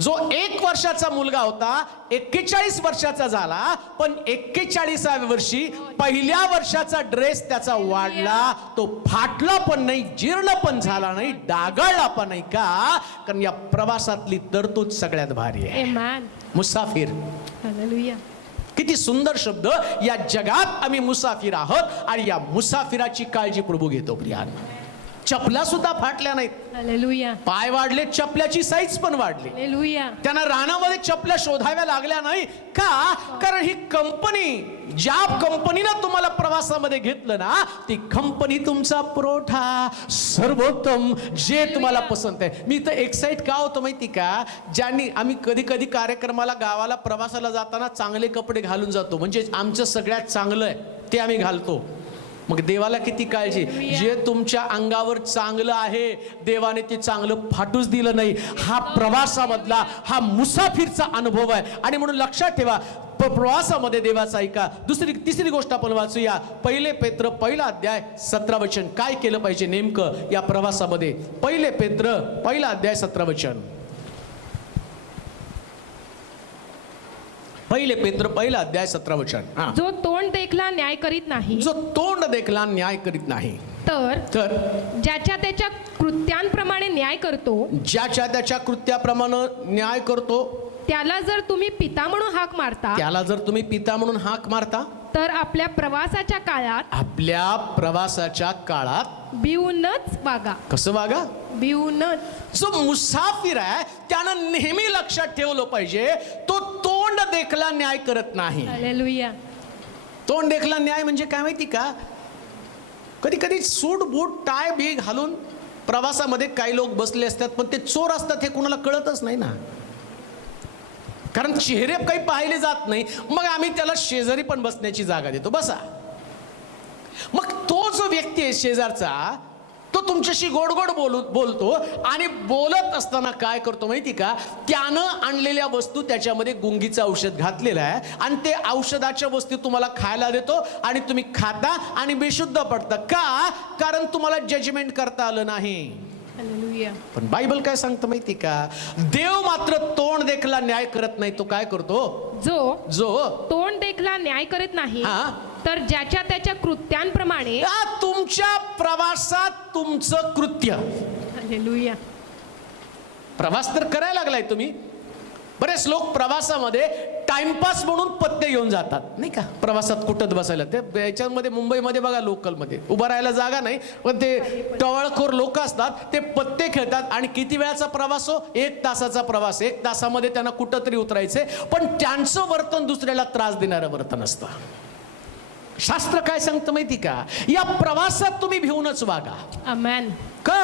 जो 1 वर्षाचा मुलगा होता 41 वर्षाचा झाला, पण 41व्या वर्षी पहिल्या वर्षाचा ड्रेस त्याचा वाढला, तो फाटला पण नाही, जीर्ण पण झाला नाही, डागाळला पण नाही. का? कारण या प्रवासातली तरतूद सगळ्यात भारी आहे. Amen. मुसाफिर. Hallelujah. किती सुंदर शब्द. या जगात आम्ही मुसाफिर आहोत आणि या मुसाफिराची काळजी प्रभू घेतो. प्रियानो, चपला सुद्धा फाटल्या नाहीत. Hallelujah. पाय वाढले, चपल्याची साईज पण वाढली. Hallelujah. त्यांना रानामध्ये चपल्या शोधाव्या लागल्या नाही. का? कारण ही कंपनी, ज्या कंपनीनं तुम्हाला प्रवासामध्ये घेतलं ना, ती कंपनी तुमचा पुरवठा सर्वोत्तम जे तुम्हाला पसंत आहे. मी तर एक्साइट का होतो माहिती का? ज्यांनी आम्ही कधी कधी कार्यक्रमाला गावाला प्रवासाला जाताना चांगले कपडे घालून जातो, म्हणजे आमचं सगळ्यात चांगलं आहे ते आम्ही घालतो. मग देवाला किती काळजी. जे तुमच्या अंगावर चांगलं आहे देवाने ते चांगलं फाटूच दिलं नाही. हा प्रवासामधला हा मुसाफिरचा अनुभव आहे. आणि म्हणून लक्षात ठेवा, प्रवासामध्ये देवाचा ऐका. तिसरी गोष्ट आपण वाचूया. 1 पेत्र 1 अध्याय 17 वचन. काय केलं पाहिजे नेमकं या प्रवासामध्ये? 1 पेत्र 1 अध्याय 17 वचन. 1 पेत्र 1 अध्याय 17 वचन. जो तोंड देखला न्याय करीत नाही, जो तोंड देखला न्याय करीत नाही, तर ज्याच्या त्याच्या कृत्यांप्रमाणे न्याय करतो, ज्याच्या त्याच्या कृत्याप्रमाणे न्याय करतो, त्याला जर तुम्ही पिता म्हणून हाक मारता, त्याला जर तुम्ही पिता म्हणून हाक मारता, तर आपल्या प्रवासाच्या काळात भिवूनच वागा. कसं वागा? भिवूनच. जो मुसाफिर आहे त्यानं नेहमी लक्षात ठेवलं पाहिजे, तो तोंड देखला न्याय करत नाही. हालेलुया. तोंड देखला न्याय म्हणजे काय माहिती का? कधी कधी सूट बूट टाय बी घालून प्रवासामध्ये काही लोक बसले असतात, पण ते चोर असतात हे कुणाला कळतच नाही ना, कारण चेहरे काही पाहिले जात नाही. मग आम्ही त्याला शेजारी पण बसण्याची जागा देतो, बसा. मग तो जो व्यक्ती आहे शेजारचा, तो तुमच्याशी गोड गोड बोलतो आणि बोलत असताना काय करतो माहिती का? त्यानं आणलेल्या वस्तू त्याच्यामध्ये गुंगीचं औषध घातलेलं आहे आणि ते औषधाच्या वस्तू तुम्हाला खायला देतो आणि तुम्ही खाता आणि बेशुद्ध पडता. का? कारण तुम्हाला जजमेंट करता आलं नाही. हालेलुया. पण बायबल काय सांगतं माहिती का? देव मात्र तोंड देखला न्याय करत नाही. तो काय करतो? जो तोंड देखला न्याय करत नाही, हा, तर ज्याच्या त्याच्या कृत्यांप्रमाणे. तुमच्या प्रवासात तुमचं कृत्य. हालेलुया. प्रवास तर करायला लागलाय तुम्ही. बरेच लोक प्रवासामध्ये टाइमपास म्हणून पत्ते घेऊन जातात, नाही का? प्रवासात कुठत बसायला. ते याच्यामध्ये मुंबईमध्ये बघा, लोकलमध्ये उभं राहायला जागा नाही, पण ते टवाळखोर लोक असतात, ते पत्ते खेळतात. आणि किती वेळाचा प्रवास हो? 1 तासाचा प्रवास. 1 तासामध्ये त्यांना कुठं तरी उतरायचे, पण त्यांचं वर्तन दुसऱ्याला त्रास देणारं वर्तन असतं. शास्त्र काय सांगतं माहिती का? या प्रवासात तुम्ही भिवूनच वागा. आमेन. का?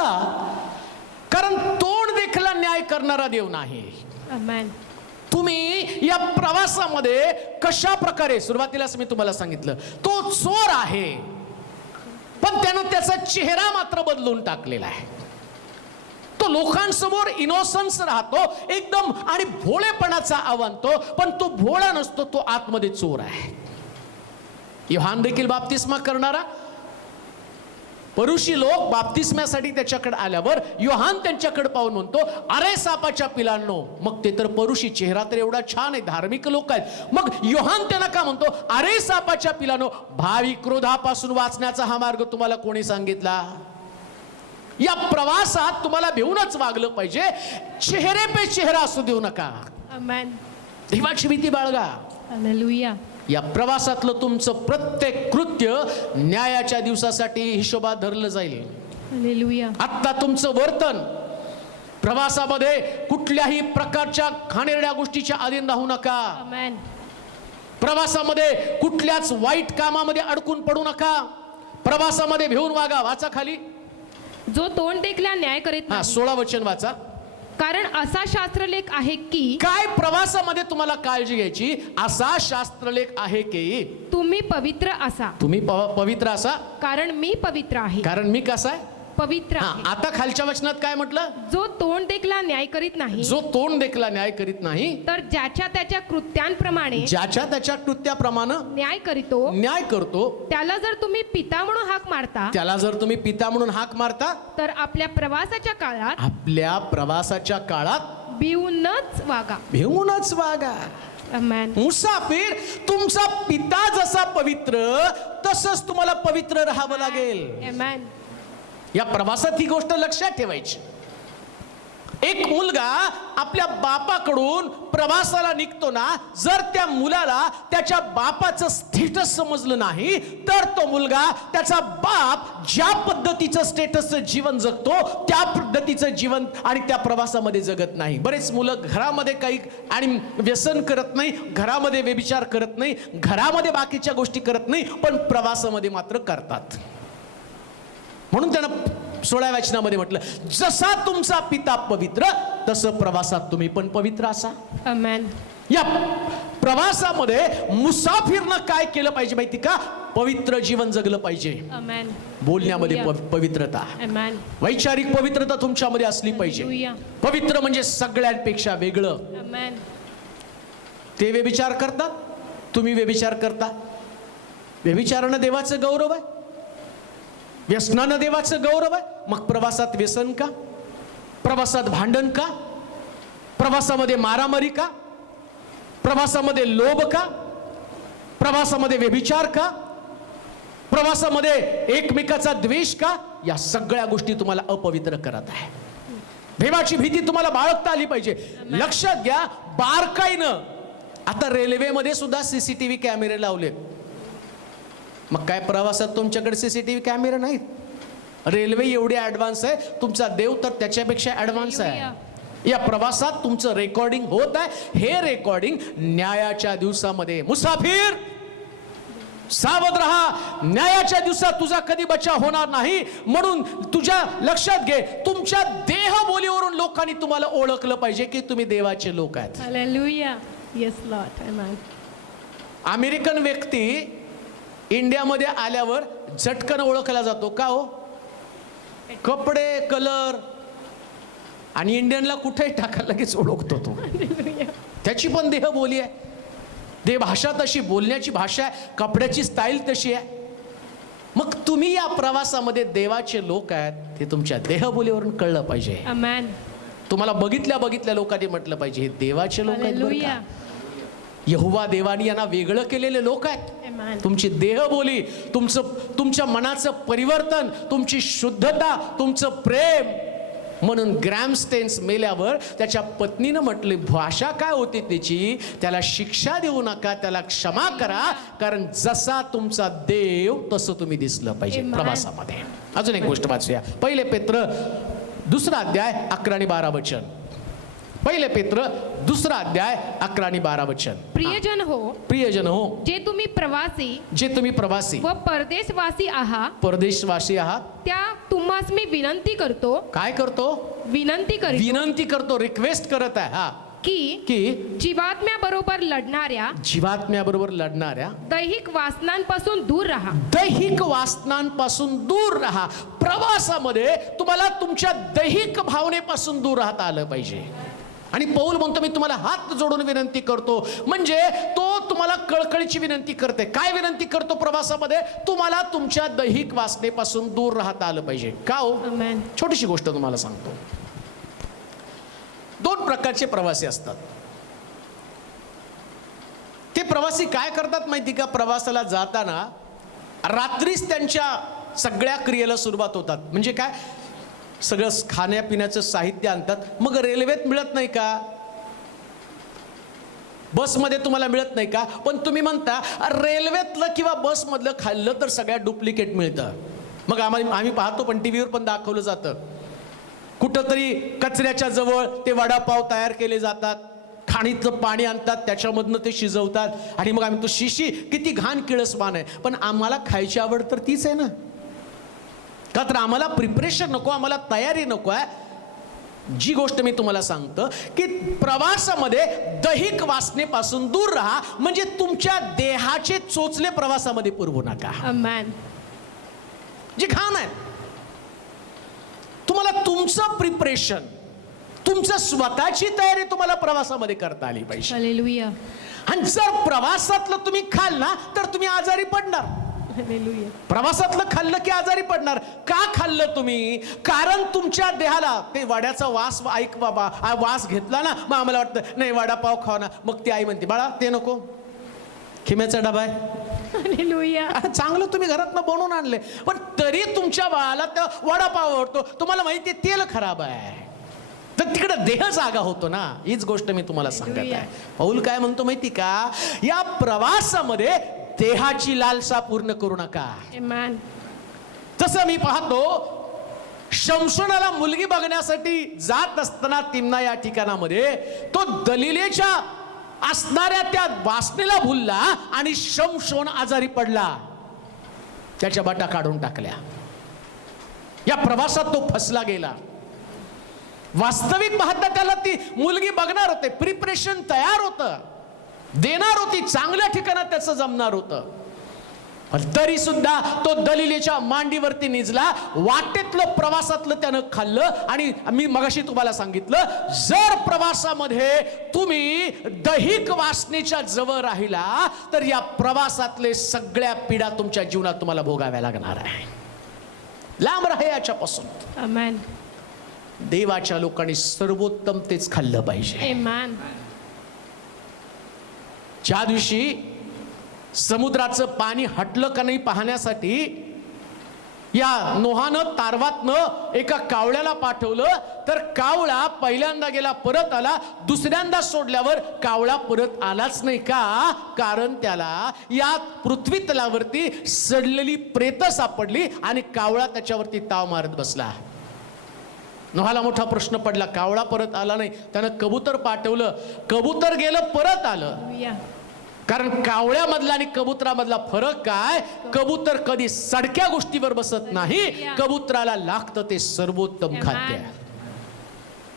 कारण तोंड देखला न्याय करणारा देव नाही. आमेन. तुम्ही या प्रवासामध्ये कशा प्रकारे, सुरुवातीलाच मी तुम्हाला सांगितलं, तो चोर आहे, पण त्यानं त्याचा चेहरा मात्र बदलून टाकलेला आहे. तो लोकांसमोर इनोसन्स राहतो एकदम आणि भोळेपणाचा आव्हानतो, पण तो भोळा नसतो, तो आतमध्ये चोर आहे. योहान देखील बाप्तिस्मा करणारा. परुषी लोक बाप्तिस्म्यासाठी त्याच्याकडे आल्यावर योहान त्यांच्याकडे पाहून म्हणतो, अरे सापाच्या पिलांनो. मग ते तर परुषी, चेहरा तर एवढा छान आहे, धार्मिक लोक आहेत. मग योहान त्यांना का म्हणतो, अरे सापाच्या पिलांनो, भावी क्रोधापासून वाचण्याचा हा मार्ग तुम्हाला कोणी सांगितला? या प्रवासात तुम्हाला भिवूनच वागलं पाहिजे. चेहरे पे चेहरा असू देऊ नका. आमेन. देवाची भीती बाळगा. हालेलुया. या प्रवासातलं तुमचं प्रत्येक कृत्य न्यायाच्या दिवसासाठी हिशोबात धरलं जाईल. हालेलुया. आता तुमचं वर्तन प्रवासामध्ये कुठल्याही प्रकारच्या घाणेरड्या गोष्टीच्या अधीन राहू नका. आमेन. प्रवासामध्ये कुठल्याच वाईट कामामध्ये अडकून पडू नका. प्रवासामध्ये भिवून वागा. वाचा खाली. जो तोंड देखला न्याय करीत नाही. 16 वचन वाचा. कारण असा शास्त्रलेख आहे की. काय प्रवासामध्ये तुम्हाला काळजी घ्यायची? असा शास्त्रलेख आहे की तुम्ही पवित्र असा. तुम्ही पवित्र असा, कारण मी पवित्र आहे. कारण मी कसा आहे? पवित्र आहे. आता खालच्या वचनात काय म्हटलं? जो तोंड देखला न्याय करीत नाही, जो तोंड देखला न्याय करीत नाही, तर ज्याच्या त्याच्या कृत्यांप्रमाणे. ज्याच्या त्याच्या कृत्याप्रमाणे न्याय करतो. त्याला जर तुम्ही पिता म्हणून हाक मारता, त्याला जर तुम्ही पिता म्हणून हाक मारता, तर आपल्या प्रवासाच्या काळात भिवूनच वागा. भिवूनच वागा. आमेन. मुसाफिर, तुमचा पिता जसा पवित्र तसंच तुम्हाला पवित्र राहावं लागेल. आमेन. या प्रवासात ही गोष्ट लक्षात ठेवायची. एक मुलगा आपल्या बापाकडून प्रवासाला निघतो ना, जर त्या मुलाला त्याच्या बापाचं स्टेटस समजलं नाही तर तो मुलगा त्याचा बाप ज्या पद्धतीचं स्टेटसचं जीवन जगतो त्या पद्धतीचं जीवन आणि त्या प्रवासामध्ये जगत नाही. बरेच मुलं घरामध्ये काही आणि व्यसन करत नाही, घरामध्ये व्यभिचार करत नाही, घरामध्ये बाकीच्या गोष्टी करत नाही, पण प्रवासामध्ये मात्र करतात. म्हणून त्यानं 16व्या वचनामध्ये म्हटलं, जसा तुमचा पिता पवित्र तसं प्रवासात तुम्ही पण पवित्र असा. आमेन. या प्रवासामध्ये मुसाफिरनं काय केलं पाहिजे माहिती का? पवित्र जीवन जगलं पाहिजे. आमेन. बोलण्यामध्ये पवित्रता, आमेन. वैचारिक पवित्रता तुमच्यामध्ये असली पाहिजे. हालेलुया. पवित्र म्हणजे सगळ्यांपेक्षा वेगळं. आमेन. ते व्यभिचार करतात, तुम्ही व्यभिचार करता. व्यभिचारानं देवाचं गौरव आहे, व्यसनानं देवाचं गौरव आहे. मग प्रवासात व्यसन का? प्रवासात भांडण का? प्रवासामध्ये मारामारी का? प्रवासामध्ये लोभ का? प्रवासामध्ये व्यभिचार का? प्रवासामध्ये एकमेकाचा द्वेष का? या सगळ्या गोष्टी तुम्हाला अपवित्र करत आहे. देवाची भीती तुम्हाला बाळगता आली पाहिजे. लक्षात घ्या, बारकाईनं आता रेल्वेमध्ये सुद्धा सीसीटीव्ही कॅमेरे लावलेत. मग काय प्रवासात तुमच्याकडे सीसीटीव्ही कॅमेरा नाहीत? रेल्वे एवढी ॲडव्हान्स आहे, तुमचा देव तर त्याच्यापेक्षा ॲडव्हान्स आहे. या प्रवासात तुमचं रेकॉर्डिंग होत आहे. हे रेकॉर्डिंग न्यायाच्या दिवसामध्ये, मुसाफिर सावध रहा, न्यायाच्या दिवसात तुझा कधी बचाव होणार नाही. म्हणून तुझ्या लक्षात घे, तुमच्या देहबोलीवरून लोकांनी तुम्हाला ओळखलं पाहिजे की तुम्ही देवाचे लोक आहेत. Hallelujah. Yes lord. Amen. American व्यक्ती इंडियामध्ये आल्यावर झटकन ओळखला जातो का हो? कपडे, कलर. आणि इंडियनला कुठेही टाका लगेच ओळखतो तो. त्याची पण देहबोली आहे, देह भाषा तशी, बोलण्याची भाषा आहे, कपड्याची स्टाईल तशी आहे. मग तुम्ही या प्रवासामध्ये देवाचे लोक आहेत हे तुमच्या देहबोलीवरून कळलं पाहिजे. आमेन. तुम्हाला बघितल्या लोकांनी म्हटलं पाहिजे हे देवाचे लोक आहेत बरं का. यहोवा देवानी यांना वेगळं केलेले लोक आहेत. तुमची देहबोली, तुमच्या मनाचं परिवर्तन, तुमची शुद्धता, तुमचं प्रेम. म्हणून ग्रॅमस्टेन्स मेल्यावर त्याच्या पत्नीनं म्हटले, भाषा काय होती त्याची, त्याला शिक्षा देऊ नका, त्याला क्षमा करा, कारण जसा तुमचा देव तसं तुम्ही दिसलं पाहिजे प्रवासामध्ये. अजून एक गोष्ट वाचूया. 1 पेत्र 2 अध्याय 11 आणि 12 वचन. 1 पेत्र 2 अध्याय 11 आणि 12 वचन. प्रियजन हो, जे तुम्ही प्रवासी व परदेशवासी आहात, त्या तुम्हास मी विनंती करतो. काय करतो? विनंती करतो, रिक्वेस्ट करत आहे. हा, की जीवात्म्याबरोबर लढणाऱ्या दैहिक वासनांपासून दूर राहा. प्रवासामध्ये तुम्हाला तुमच्या दैहिक भावनेपासून दूर राहता आलं पाहिजे. आणि पौल म्हणतो, मी तुम्हाला हात जोडून विनंती करतो. म्हणजे तो तुम्हाला कळकळीची विनंती करते. काय विनंती करतो प्रवासामध्ये? तुम्हाला तुमच्या दैहिक वासनेपासून दूर राहता आलं पाहिजे. का हो? छोटीशी गोष्ट तुम्हाला सांगतो. 2 प्रकारचे प्रवासी असतात. ते प्रवासी काय करतात माहिती का? प्रवासाला जाताना रात्रीच त्यांच्या सगळ्या क्रियेला सुरुवात होतात. म्हणजे काय? सगळं खाण्यापिण्याचं साहित्य आणतात. मग रेल्वेत मिळत नाही का? बसमध्ये तुम्हाला मिळत नाही का? पण तुम्ही म्हणता रेल्वेतलं किंवा बसमधलं खाल्लं तर सगळ्यात डुप्लिकेट मिळतं. मग आम्ही पाहतो, पण टीव्हीवर पण दाखवलं जातं, कुठंतरी कचऱ्याच्या जवळ ते वडापाव तयार केले जातात, खाणीचं पाणी आणतात, त्याच्यामधनं ते शिजवतात. आणि मग आम्ही तो शिशी किती घाण किळसवान आहे. पण आम्हाला खायची आवड तर तीच आहे ना. का तर आम्हाला प्रिपरेशन नको, आम्हाला तयारी नको आहे. जी गोष्ट मी तुम्हाला सांगतो की प्रवासामध्ये दैहिक वासनेपासून दूर राहा. म्हणजे तुमच्या देहाचे चोचले प्रवासामध्ये पुरवू नका. जे घाण आहे, तुम्हाला तुमचं प्रिपरेशन, तुमचं स्वतःची तयारी तुम्हाला प्रवासामध्ये करता आली पाहिजे. हालेलुया. आणि जर प्रवासातलं तुम्ही खाल ना तर तुम्ही आजारी पडणार. हालेलुया. प्रवासातलं खाल्लं की आजारी पडणार. का खाल्लं तुम्ही? कारण तुमच्या देहाला ते वड्याचा वास ऐक बाबा, वास घेतला ना, मग आम्हाला वाटतं नाही वडापाव खावा ना. मग ती आई म्हणते बाळा ते नको, खिम्याचा डबा आहे. हालेलुया. चांगलं तुम्ही घरातनं बनवून आणले, पण तरी तुमच्या बाळाला त्या वडापाव आवडतो. तुम्हाला माहिती आहे तेल खराब आहे, तर तिकडे देह जागा होतो ना. हीच गोष्ट मी तुम्हाला सांगत आहे. पौल काय म्हणतो माहिती का? या प्रवासामध्ये देहाची लालसा पूर्ण करू नका. आमेन. तसं मी पाहतो शमशोनाला मुलगी बघण्यासाठी जात असताना तिम्ना या ठिकाणामध्ये तो दलिलेच्या असणाऱ्या त्या वासनेला भुलला आणि शमशोन आजारी पडला. त्याच्या बाटा काढून टाकल्या. या प्रवासात तो फसला गेला. वास्तविक पाहता त्याला ती मुलगी बघणार होते, प्रिपरेशन तयार होतं, देणार होती, चांगल्या ठिकाणात त्याचं जमणार होतं. पण तरी सुद्धा तो दलिलेच्या मांडीवरती निजला. वाटेतलं प्रवासातलं त्यानं खाल्लं. आणि मी मगाशी तुम्हाला सांगितलं, जर प्रवासामध्ये तुम्ही दैहिक वासनेच्या जवळ राहिला तर या प्रवासातले सगळ्या पीडा तुमच्या जीवनात तुम्हाला भोगाव्या लागणार आहे. लांब राहा याच्यापासून. आमेन. देवाच्या लोकांनी सर्वोत्तम तेच खाल्लं पाहिजे. आमेन. ज्या दिवशी समुद्राचं पाणी हटलं का नाही पाहण्यासाठी या नोहानं तारवातनं एका कावळ्याला पाठवलं, तर कावळा पहिल्यांदा गेला, परत आला. दुसऱ्यांदा सोडल्यावर कावळा परत आलाच नाही. का? कारण त्याला या पृथ्वी तलावरती सडलेली प्रेत सापडली आणि कावळा त्याच्यावरती ताव मारत बसला. नोहाला मोठा प्रश्न पडला, कावळा परत आला नाही. त्यानं कबूतर पाठवलं, कबूतर गेलं, परत आलं. हालेलुया. कारण कावळ्यामधला आणि कबुतरामधला फरक काय? कबूतर कधी सडक्या गोष्टीवर बसत नाही, कबुतराला लागतं ते सर्वोत्तम खाद्य.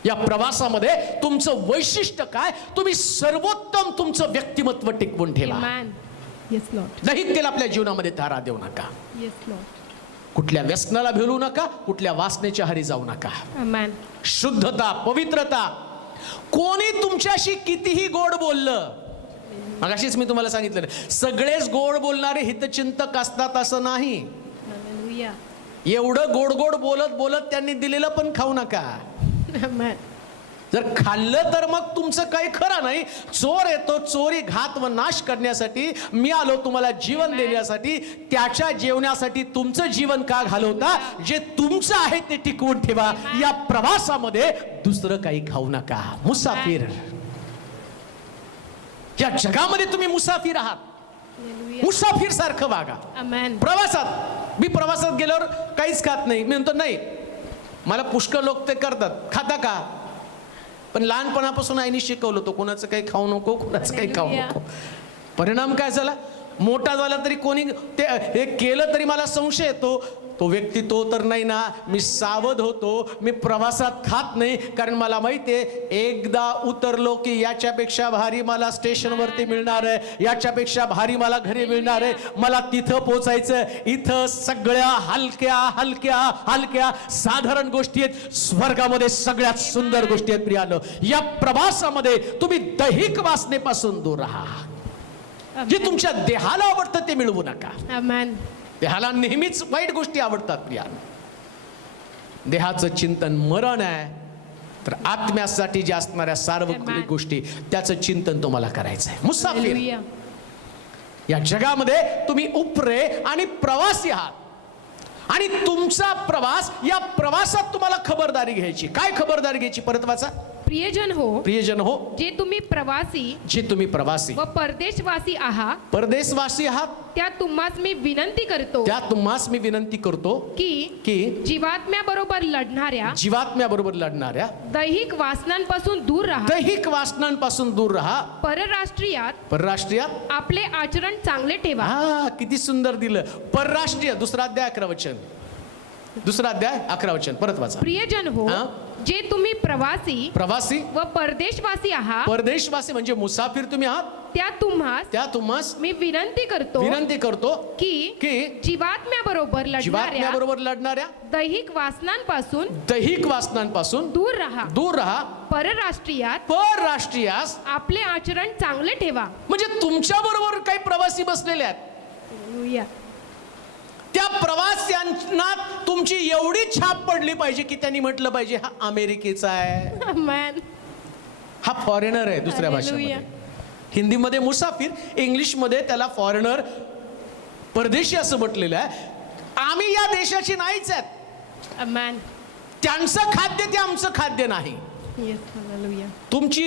या प्रवासामध्ये तुमचं वैशिष्ट्य काय? तुम्ही सर्वोत्तम तुमचं व्यक्तिमत्व टिकवून ठेवा. आमेन. Yes lord. दैहिक तेल आपल्या जीवनामध्ये धारा देऊ नका. Yes lord. कुठल्या व्यसनाला भिळू नका, कुठल्या वासनेच्या हारी जाऊ नका. आमेन. शुद्धता, पवित्रता. कोणी तुमच्याशी कितीही गोड बोललं, मगाशीच मी तुम्हाला सांगितलं, सगळेच गोड बोलणारे हितचिंतक असतात असं नाही. हालेलुया. एवढं गोड गोड बोलत बोलत त्यांनी दिलेलं पण खाऊ नका. आमेन. जर खाल्लं तर मग तुमचं काही खरं नाही. चोर येतो चोरी, घात व नाश करण्यासाठी. मी आलो तुम्हाला जीवन देण्यासाठी. त्याच्या जेवण्यासाठी तुमचं जीवन का घालवता? जे तुमचं आहे ते टिकवून ठेवा. या प्रवासामध्ये दुसरं काही खाऊ नका. मुसाफिर. या जगामध्ये तुम्ही मुसाफिर आहात. हालेलुया. मुसाफिर सारखं वागा. आमेन. प्रवासात मी प्रवासात गेल्यावर काहीच खात नाही. मी म्हणतो नाही, मला पुष्कळ लोक ते करतात. खाता का? पण लहानपणापासून आईने शिकवलं होतं, कोणाचं काही खाऊ नको, कोणाचं काही खाऊ नको. परिणाम काय झाला? मोठा झाला तरी कोणी ते हे केलं तरी मला संशय येतो. तो व्यक्ती तो तर नाही ना. मी सावध होतो. मी प्रवासात खात नाही, कारण मला माहिती आहे एकदा उतरलो की याच्यापेक्षा भारी मला स्टेशनवरती मिळणार आहे, याच्यापेक्षा भारी मला घरी मिळणार आहे. मला तिथं पोचायचं. इथं सगळ्या हलक्या हलक्या हलक्या साधारण गोष्टी आहेत. स्वर्गामध्ये सगळ्यात सुंदर गोष्टी आहेत. प्रियानो, या प्रवासामध्ये तुम्ही दैहिक वासनेपासून दूर राहा. जे तुमच्या देहाला आवडतं ते मिळवू नका. आमेन. देहाला नेहमीच वाईट गोष्टी आवडतात. प्रिया, देहाचं चिंतन मरण आहे, तर आत्म्यासाठी जे असणाऱ्या सार्वत्रिक गोष्टी त्याचं चिंतन तुम्हाला करायचं आहे. मुसाफिर. हालेलुया. या जगामध्ये तुम्ही उपरे आणि प्रवासी आहात. आणि तुमचा प्रवास, या प्रवासात तुम्हाला खबरदारी घ्यायची. काय खबरदारी घ्यायची? परत वाचा. प्रियजन हो, प्रियजन हो, जे तुम्ही प्रवासी जे तुम्ही प्रवासी व परदेशवासी आहात, परदेशवासी आहात, त्या तुम्हास मी विनंती करतो त्या तुम्हास मी विनंती करतो की जीवात्म्याबरोबर लढणाऱ्या, जीवात्म्याबरोबर लढणाऱ्या, दैहिक वासनांपासून दूर राहा. दैहिक वासनांपासून दूर राहा. परराष्ट्रीयात आपले आचरण चांगले ठेवा. हा, किती सुंदर दिलं. परराष्ट्रीय. दुसरा अध्याय 11 वचन. दुसरा अध्याय 11 वचन. परत वाचा. प्रियजन हो, हा? जे तुम्ही प्रवासी व परदेशवासी आहात, परदेशवासी म्हणजे मुसाफिर तुम्ही आहात, त्या तुम्हास मी विनंती करतो की जीवात्म्याबरोबर लढणाऱ्या दैहिक वासनांपासून दूर राहा. परराष्ट्रीयास आपले आचरण चांगले ठेवा. म्हणजे तुमच्या बरोबर काही प्रवासी बसलेले आहेत. हालेलुया. त्या प्रवास्यांना तुमची एवढी छाप पडली पाहिजे की त्यांनी म्हटलं पाहिजे हा अमेरिकेचा आहे, Amen. हा फॉरेनर आहे. दुसऱ्या भाषेमध्ये हिंदीमध्ये मुसाफिर, इंग्लिशमध्ये त्याला फॉरेनर, परदेशी असं म्हटलेलं आहे. आम्ही या देशाची नाहीच आहेत. Amen. त्यांचं खाद्य ते आमचं खाद्य नाही. Yes, hallelujah. तुमची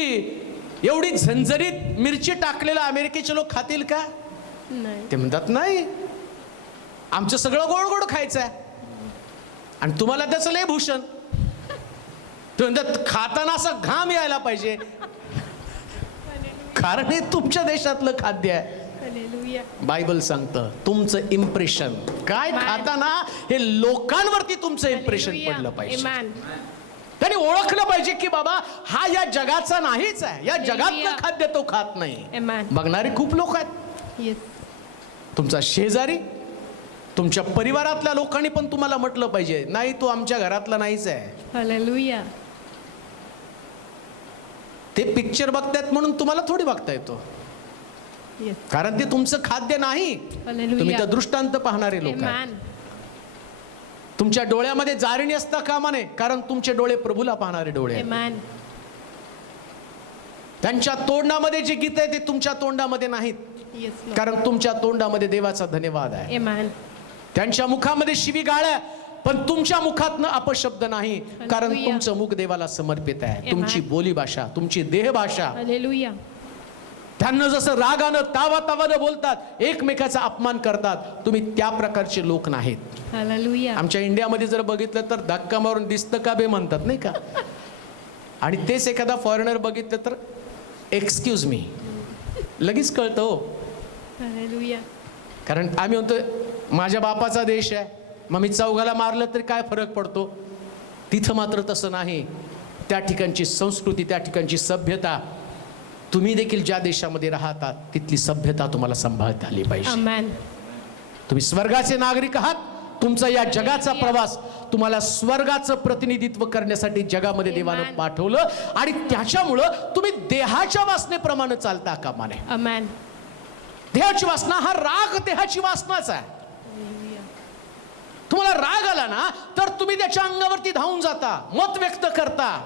एवढी झणझणीत मिरची टाकलेलं अमेरिकेचे लोक खातील का? नाही. ते म्हणतात नाही, आमचं सगळं गोड गोड खायचं आहे आणि तुम्हाला त्याचं लय भूषण. ते म्हणतात खाताना असा घाम यायला पाहिजे, कारण हे तुमच्या देशातलं खाद्य आहे. Hallelujah. बायबल सांगतं तुमचं इम्प्रेशन काय खाताना हे लोकांवरती तुमचं इम्प्रेशन Hallelujah. पडलं पाहिजे. Amen. त्यांनी ओळखलं पाहिजे की बाबा हा या जगाचा नाहीच आहे, या जगातलं Hallelujah. खाद्य तो खात नाही. Amen. बघणारे खूप लोक आहेत. Yes. तुमचा शेजारी, तुमच्या परिवारातल्या लोकांनी पण तुम्हाला म्हटलं पाहिजे नाही तो आमच्या घरातला नाहीच आहे. Hallelujah. ते पिक्चर बघतायत म्हणून तुम्हाला थोडी बघता येतो, Yes. कारण ते तुमचं खाद्य नाही. Hallelujah. तुम्ही तर दृष्टांत पाहणारे लोक आहेत. Amen. तुमच्या डोळ्यामध्ये जारिणी असता कामा नये, कारण तुमचे डोळे प्रभूला पाहणारे डोळे आहेत. Amen. त्यांच्या तोंडामध्ये जे गीत आहे ते तुमच्या तोंडामध्ये नाहीत, Yes, Lord. कारण तुमच्या तोंडामध्ये देवाचा धन्यवाद आहे. Amen. त्यांच्या मुखामध्ये शिवीगाळ पण तुमच्या मुखातनं अपशब्द नाही, कारण Hallelujah. तुमचं मुख देवाला समर्पित आहे. Amen. तुमची बोली भाषा, तुमची देह भाषा, Hallelujah. त्यांना जसं रागानं तावातावानं बोलतात, एकमेकाचा अपमान करतात, तुम्ही त्या प्रकारचे लोक नाहीत. Hallelujah. आमच्या इंडियामध्ये जर बघितलं तर धक्का मारून दिसतं का बे म्हणतात नाही का, आणि तेच एखादा फॉरेनर बघितलं तर एक्सक्यूज मी लगेच कळतं हो. Hallelujah. कारण आम्ही म्हणतो माझ्या बापाचा देश आहे, मग मी चौघाला मारलं तरी काय फरक पडतो. तिथं मात्र तसं नाही. त्या ठिकाणची संस्कृती, त्या ठिकाणची सभ्यता, तुम्ही देखील ज्या देशामध्ये राहतात तिथली सभ्यता तुम्हाला सांभाळता आली पाहिजे. Amen. तुम्ही स्वर्गाचे नागरिक आहात. तुमचा या जगाचा प्रवास तुम्हाला स्वर्गाचं प्रतिनिधित्व करण्यासाठी जगामध्ये देवानं Amen. पाठवलं, आणि त्याच्यामुळं तुम्ही देहाच्या वासनेप्रमाणे चालता कामा नये. Amen. देहाची वासना हा राग देहाची वासनाच आहे. Hallelujah. तुम्हाला राग आला ना तर तुम्ही त्याच्या अंगावरती धावून जाता, मत व्यक्त करता.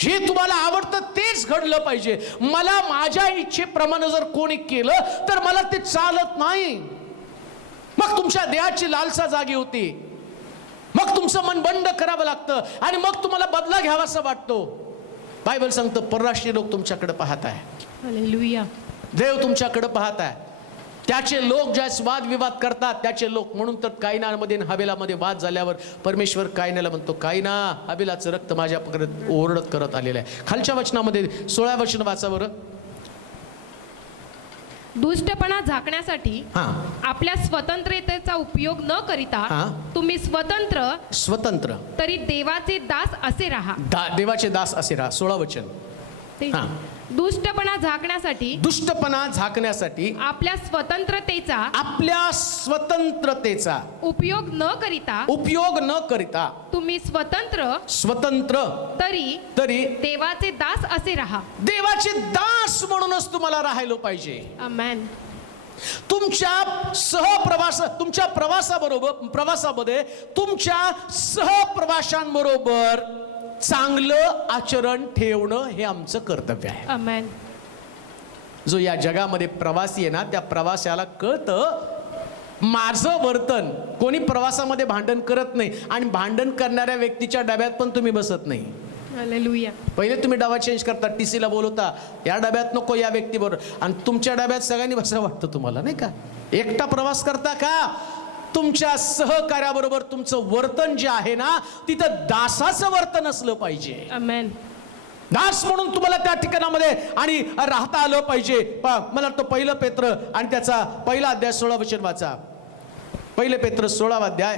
जे तुम्हाला आवडतं तेच घडलं पाहिजे. मला माझ्या इच्छेप्रमाणे जर कोणी केलं तर मला ते चालत नाही. मग तुमच्या देहाची लालसा जागी होती, मग तुमचं मन बंड करावं लागतं, आणि मग तुम्हाला बदला घ्यावासा वाटतो. बायबल सांगतं परराष्ट्रीय लोक तुमच्याकडे पाहत आहे, Hallelujah. देव तुमच्याकडे पाहत आहे. त्याचे लोक ज्यास वादविवाद करतात त्याचे लोक, म्हणून तर कायनामध्ये आणि हबेलामध्ये वाद झाल्यावर परमेश्वर कायनाला म्हणतो, कायना हबेलाचं रक्त माझ्याकडे ओरडत करत आलेलं आहे. खालच्या वचनामध्ये 16 वचन वाचा बरं. दुष्टपणा झाकण्यासाठी हा, आपल्या स्वतंत्रतेचा उपयोग न करिता हा. तुम्ही स्वतंत्र स्वतंत्र तरी देवाचे दास असे राहा. देवाचे दास असे राहा. 16 वचन. ते हा. दुष्टपणा झाकण्यासाठी दुष्टपणा झाकण्यासाठी आपल्या स्वतंत्रतेचा आपल्या स्वतंत्रतेचा उपयोग न करिता उपयोग न करिता तुम्ही स्वतंत्र तरी देवाचे दास असे राहा. देवाचे दास म्हणूनच तुम्हाला राहायला पाहिजे. Amen. तुमच्या प्रवासामध्ये तुमच्या सहप्रवाशांबरोबर चांगलं आचरण ठेवणं हे आमचं कर्तव्य आहे. Amen. जो या जगामध्ये प्रवासी आहे ना, त्या प्रवाशाला कळतं माझं वर्तन. कोणी प्रवासामध्ये भांडण करत नाही, आणि भांडण करणाऱ्या व्यक्तीच्या डब्यात पण तुम्ही बसत नाही. Hallelujah. पहिले तुम्ही डबा चेंज करता, टीसीला बोलवता, या डब्यात नको या व्यक्तीबरोबर, आणि तुमच्या डब्यात सगळ्यांनी बसावं वाटतं तुम्हाला नाही का. एकटा प्रवास करता का, तुमच्या सहकार्याबरोबर तुमचं वर्तन जे आहे ना तिथं दासाचं वर्तन असलं पाहिजे. Amen. दास म्हणून तुम्हाला त्या ठिकाणामध्ये आणि राहता आलं पाहिजे. मला वाटतं 1 पेत्र आणि त्याचा 1 अध्याय 16 वचन वाचा. 1 पेत्र 16 अध्याय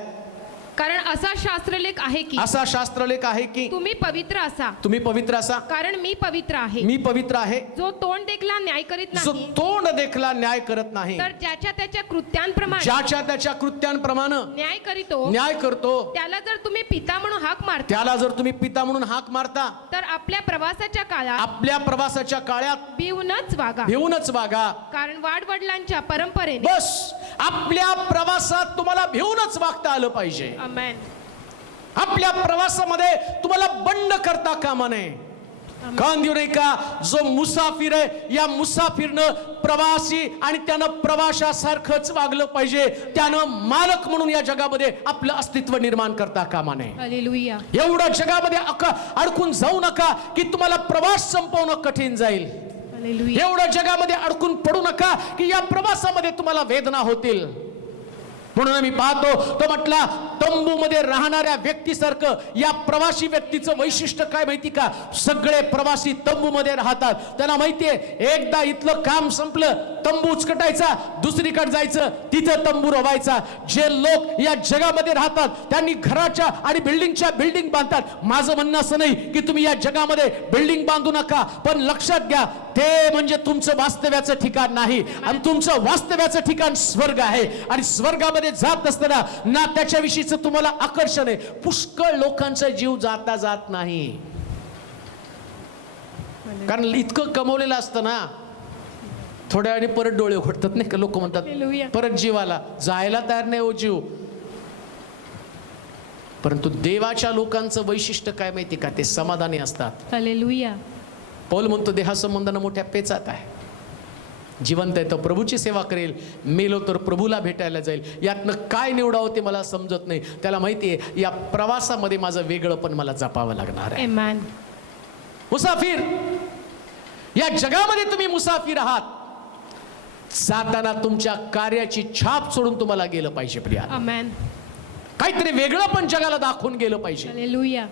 कारण असा शास्त्रलेख आहे की असा शास्त्रलेख आहे की तुम्ही पवित्र असा तुम्ही पवित्र असा, कारण मी पवित्र आहे. मी पवित्र आहे. जो तोंड देखला न्याय करीत जो नाही तोंड देखला न्याय करत नाही, तर ज्याच्या त्याच्या कृत्यांप्रमाणे ज्याच्या त्याच्या कृत्यांप्रमाणे न्याय करीतो, न्याय करतो. त्याला जर तुम्ही पिता म्हणून हाक मारता, त्याला जर तुम्ही पिता म्हणून हाक मारता, तर आपल्या प्रवासाच्या काळात आपल्या प्रवासाच्या काळात भिवूनच वागा. भिवूनच वागा. कारण वाडवडिलांच्या परंपरेने बस आपल्या प्रवासात तुम्हाला भिवूनच वागता आलं पाहिजे. आमेन. आपल्या प्रवासामध्ये तुम्हाला बंड करता कामा नये. कान देऊ नये का? जो मुसाफिर आहे, या मुसाफिरनं प्रवासी आणि त्यानं प्रवाशासारखंच वागलं पाहिजे. त्यानं मालक म्हणून या जगामध्ये आपलं अस्तित्व निर्माण करता कामा नये. हालेलुया. एवढं जगामध्ये अडकून जाऊ नका की तुम्हाला प्रवास संपवणं कठीण जाईल. हालेलुया. एवढं जगामध्ये अडकून पडू नका की या प्रवासामध्ये तुम्हाला वेदना होतील. म्हणून आम्ही पाहतो, तो म्हटला तंबूमध्ये राहणाऱ्या व्यक्तीसारखं या प्रवासी व्यक्तीचं वैशिष्ट्य काय माहिती का? सगळे प्रवासी तंबूमध्ये राहतात. त्यांना माहितीये एकदा इथलं काम संपलं, तंबू उचकटायचा, दुसरीकडे जायचं, तिथं तंबू रोवायचा. जे लोक या जगामध्ये राहतात त्यांनी घराच्या आणि बिल्डिंगच्या बिल्डिंग बांधतात. माझं म्हणणं असं नाही की तुम्ही या जगामध्ये बिल्डिंग बांधू नका, पण लक्षात घ्या ते म्हणजे तुमचं वास्तव्याचं ठिकाण नाही, आणि तुमचं वास्तव्याचं ठिकाण स्वर्ग आहे. आणि स्वर्गामध्ये जात असताना ना त्याच्याविषयीचं तुम्हाला आकर्षण आहे. पुष्कळ लोकांचा जीव जात नाही, कारण इतकं कमवलेलं असतं ना, थोड्या वेळाने परत डोळे उघडतात नाही का. लोक म्हणतात हालेलुया. परत जीवाला जायला तयार नाही हो जीव. परंतु देवाच्या लोकांचं वैशिष्ट्य काय माहिती का? ते समाधानी असतात. हालेलुया. पौल म्हणतो देहासंबंधानं मोठ्या पेचात आहे. जिवंत आहे तर प्रभूची सेवा करेल, मेलो तर प्रभूला भेटायला जाईल. यातनं काय निवडावं ते मला समजत नाही. त्याला माहिती आहे या प्रवासामध्ये माझं वेगळं पण मला जपावं लागणार आहे. आमेन. मुसाफिर, या जगामध्ये तुम्ही मुसाफिर आहात. जाताना तुमच्या कार्याची छाप सोडून तुम्हाला गेलं पाहिजे प्रिया. आमेन. काहीतरी वेगळं पण जगाला दाखवून गेलं पाहिजे. हालेलुया.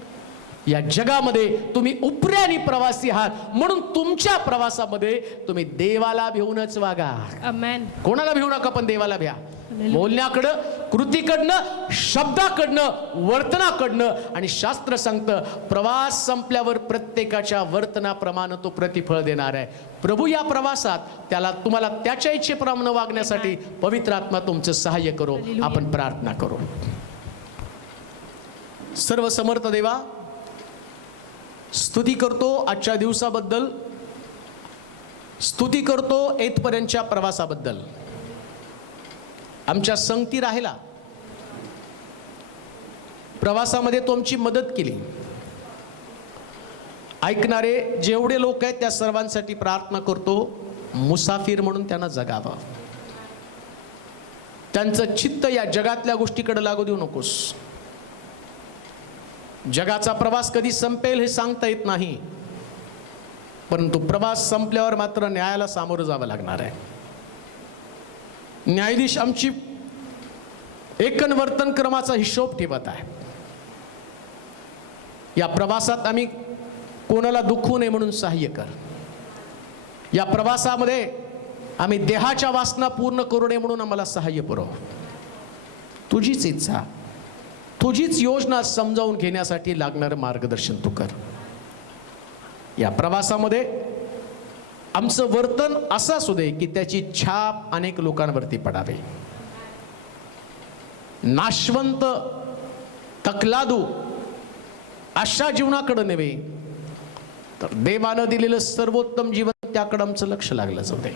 या जगामध्ये तुम्ही उपऱ्यानी प्रवासी आहात, म्हणून तुमच्या प्रवासामध्ये तुम्ही देवाला भिवूनच वागा. आमेन. कोणाला भिवू नका, पण देवाला भ्या. बोलण्याकडं, कृतीकडनं, शब्दाकडनं, वर्तनाकडनं. आणि शास्त्र सांगतं प्रवास संपल्यावर प्रत्येकाच्या वर्तनाप्रमाणे तो प्रतिफळ देणार आहे. प्रभू या प्रवासात तुम्हाला त्याच्या इच्छेप्रमाणे वागण्यासाठी पवित्र आत्मा तुमचं सहाय्य करो. आपण प्रार्थना करू. सर्व समर्थ देवा, स्तुती करतो आजच्या दिवसाबद्दल, स्तुती करतो येथपर्यंतच्या प्रवासाबद्दल. आमच्या संगती राहिला, प्रवासामध्ये तो आमची मदत केली. ऐकणारे जेवढे लोक आहेत त्या सर्वांसाठी प्रार्थना करतो, मुसाफिर म्हणून त्यांना जगावं. त्यांचं चित्त या जगातल्या गोष्टीकडे लागू देऊ नकोस. जगाचा प्रवास कधी संपेल हे सांगता येत नाही, परंतु प्रवास संपल्यावर मात्र न्यायाला सामोरं जावं लागणार आहे. न्यायाधीश आमची एकन वर्तन क्रमाचा हिशोब ठेवत आहे. या प्रवासात आम्ही कोणाला दुखवू नये म्हणून सहाय्य कर. या प्रवासामध्ये आम्ही देहाच्या वासना पूर्ण करू नये म्हणून आम्हाला सहाय्य पुरव. तुझीच इच्छा, तुझीच योजना समजावून घेण्यासाठी लागणारं मार्गदर्शन तू कर. या प्रवासामध्ये आमचं वर्तन असं असू दे की त्याची छाप अनेक लोकांवरती पडावे. नाशवंत, तकलादू अशा जीवनाकडे नव्हे, तर देवानं दिलेलं सर्वोत्तम जीवन त्याकडे आमचं लक्ष लागलं जाऊ दे.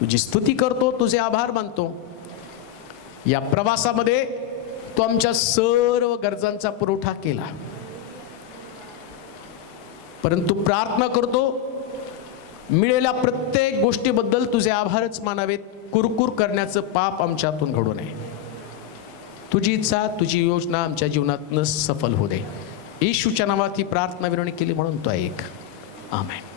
तुझी स्तुती करतो, तुझे आभार मानतो. या प्रवासामध्ये तो आमच्या सर्व गरजांचा पुरवठा केला, परंतु प्रार्थना करतो मिळेल्या प्रत्येक गोष्टीबद्दल तुझे आभारच मानावेत. कुरकुर करण्याचं पाप आमच्यातून घडू नये. तुझी इच्छा, तुझी योजना आमच्या जीवनातनं सफल होऊ दे. येशूच्या नावात ही प्रार्थना विनवणी केली म्हणून तो ऐक. आमेन.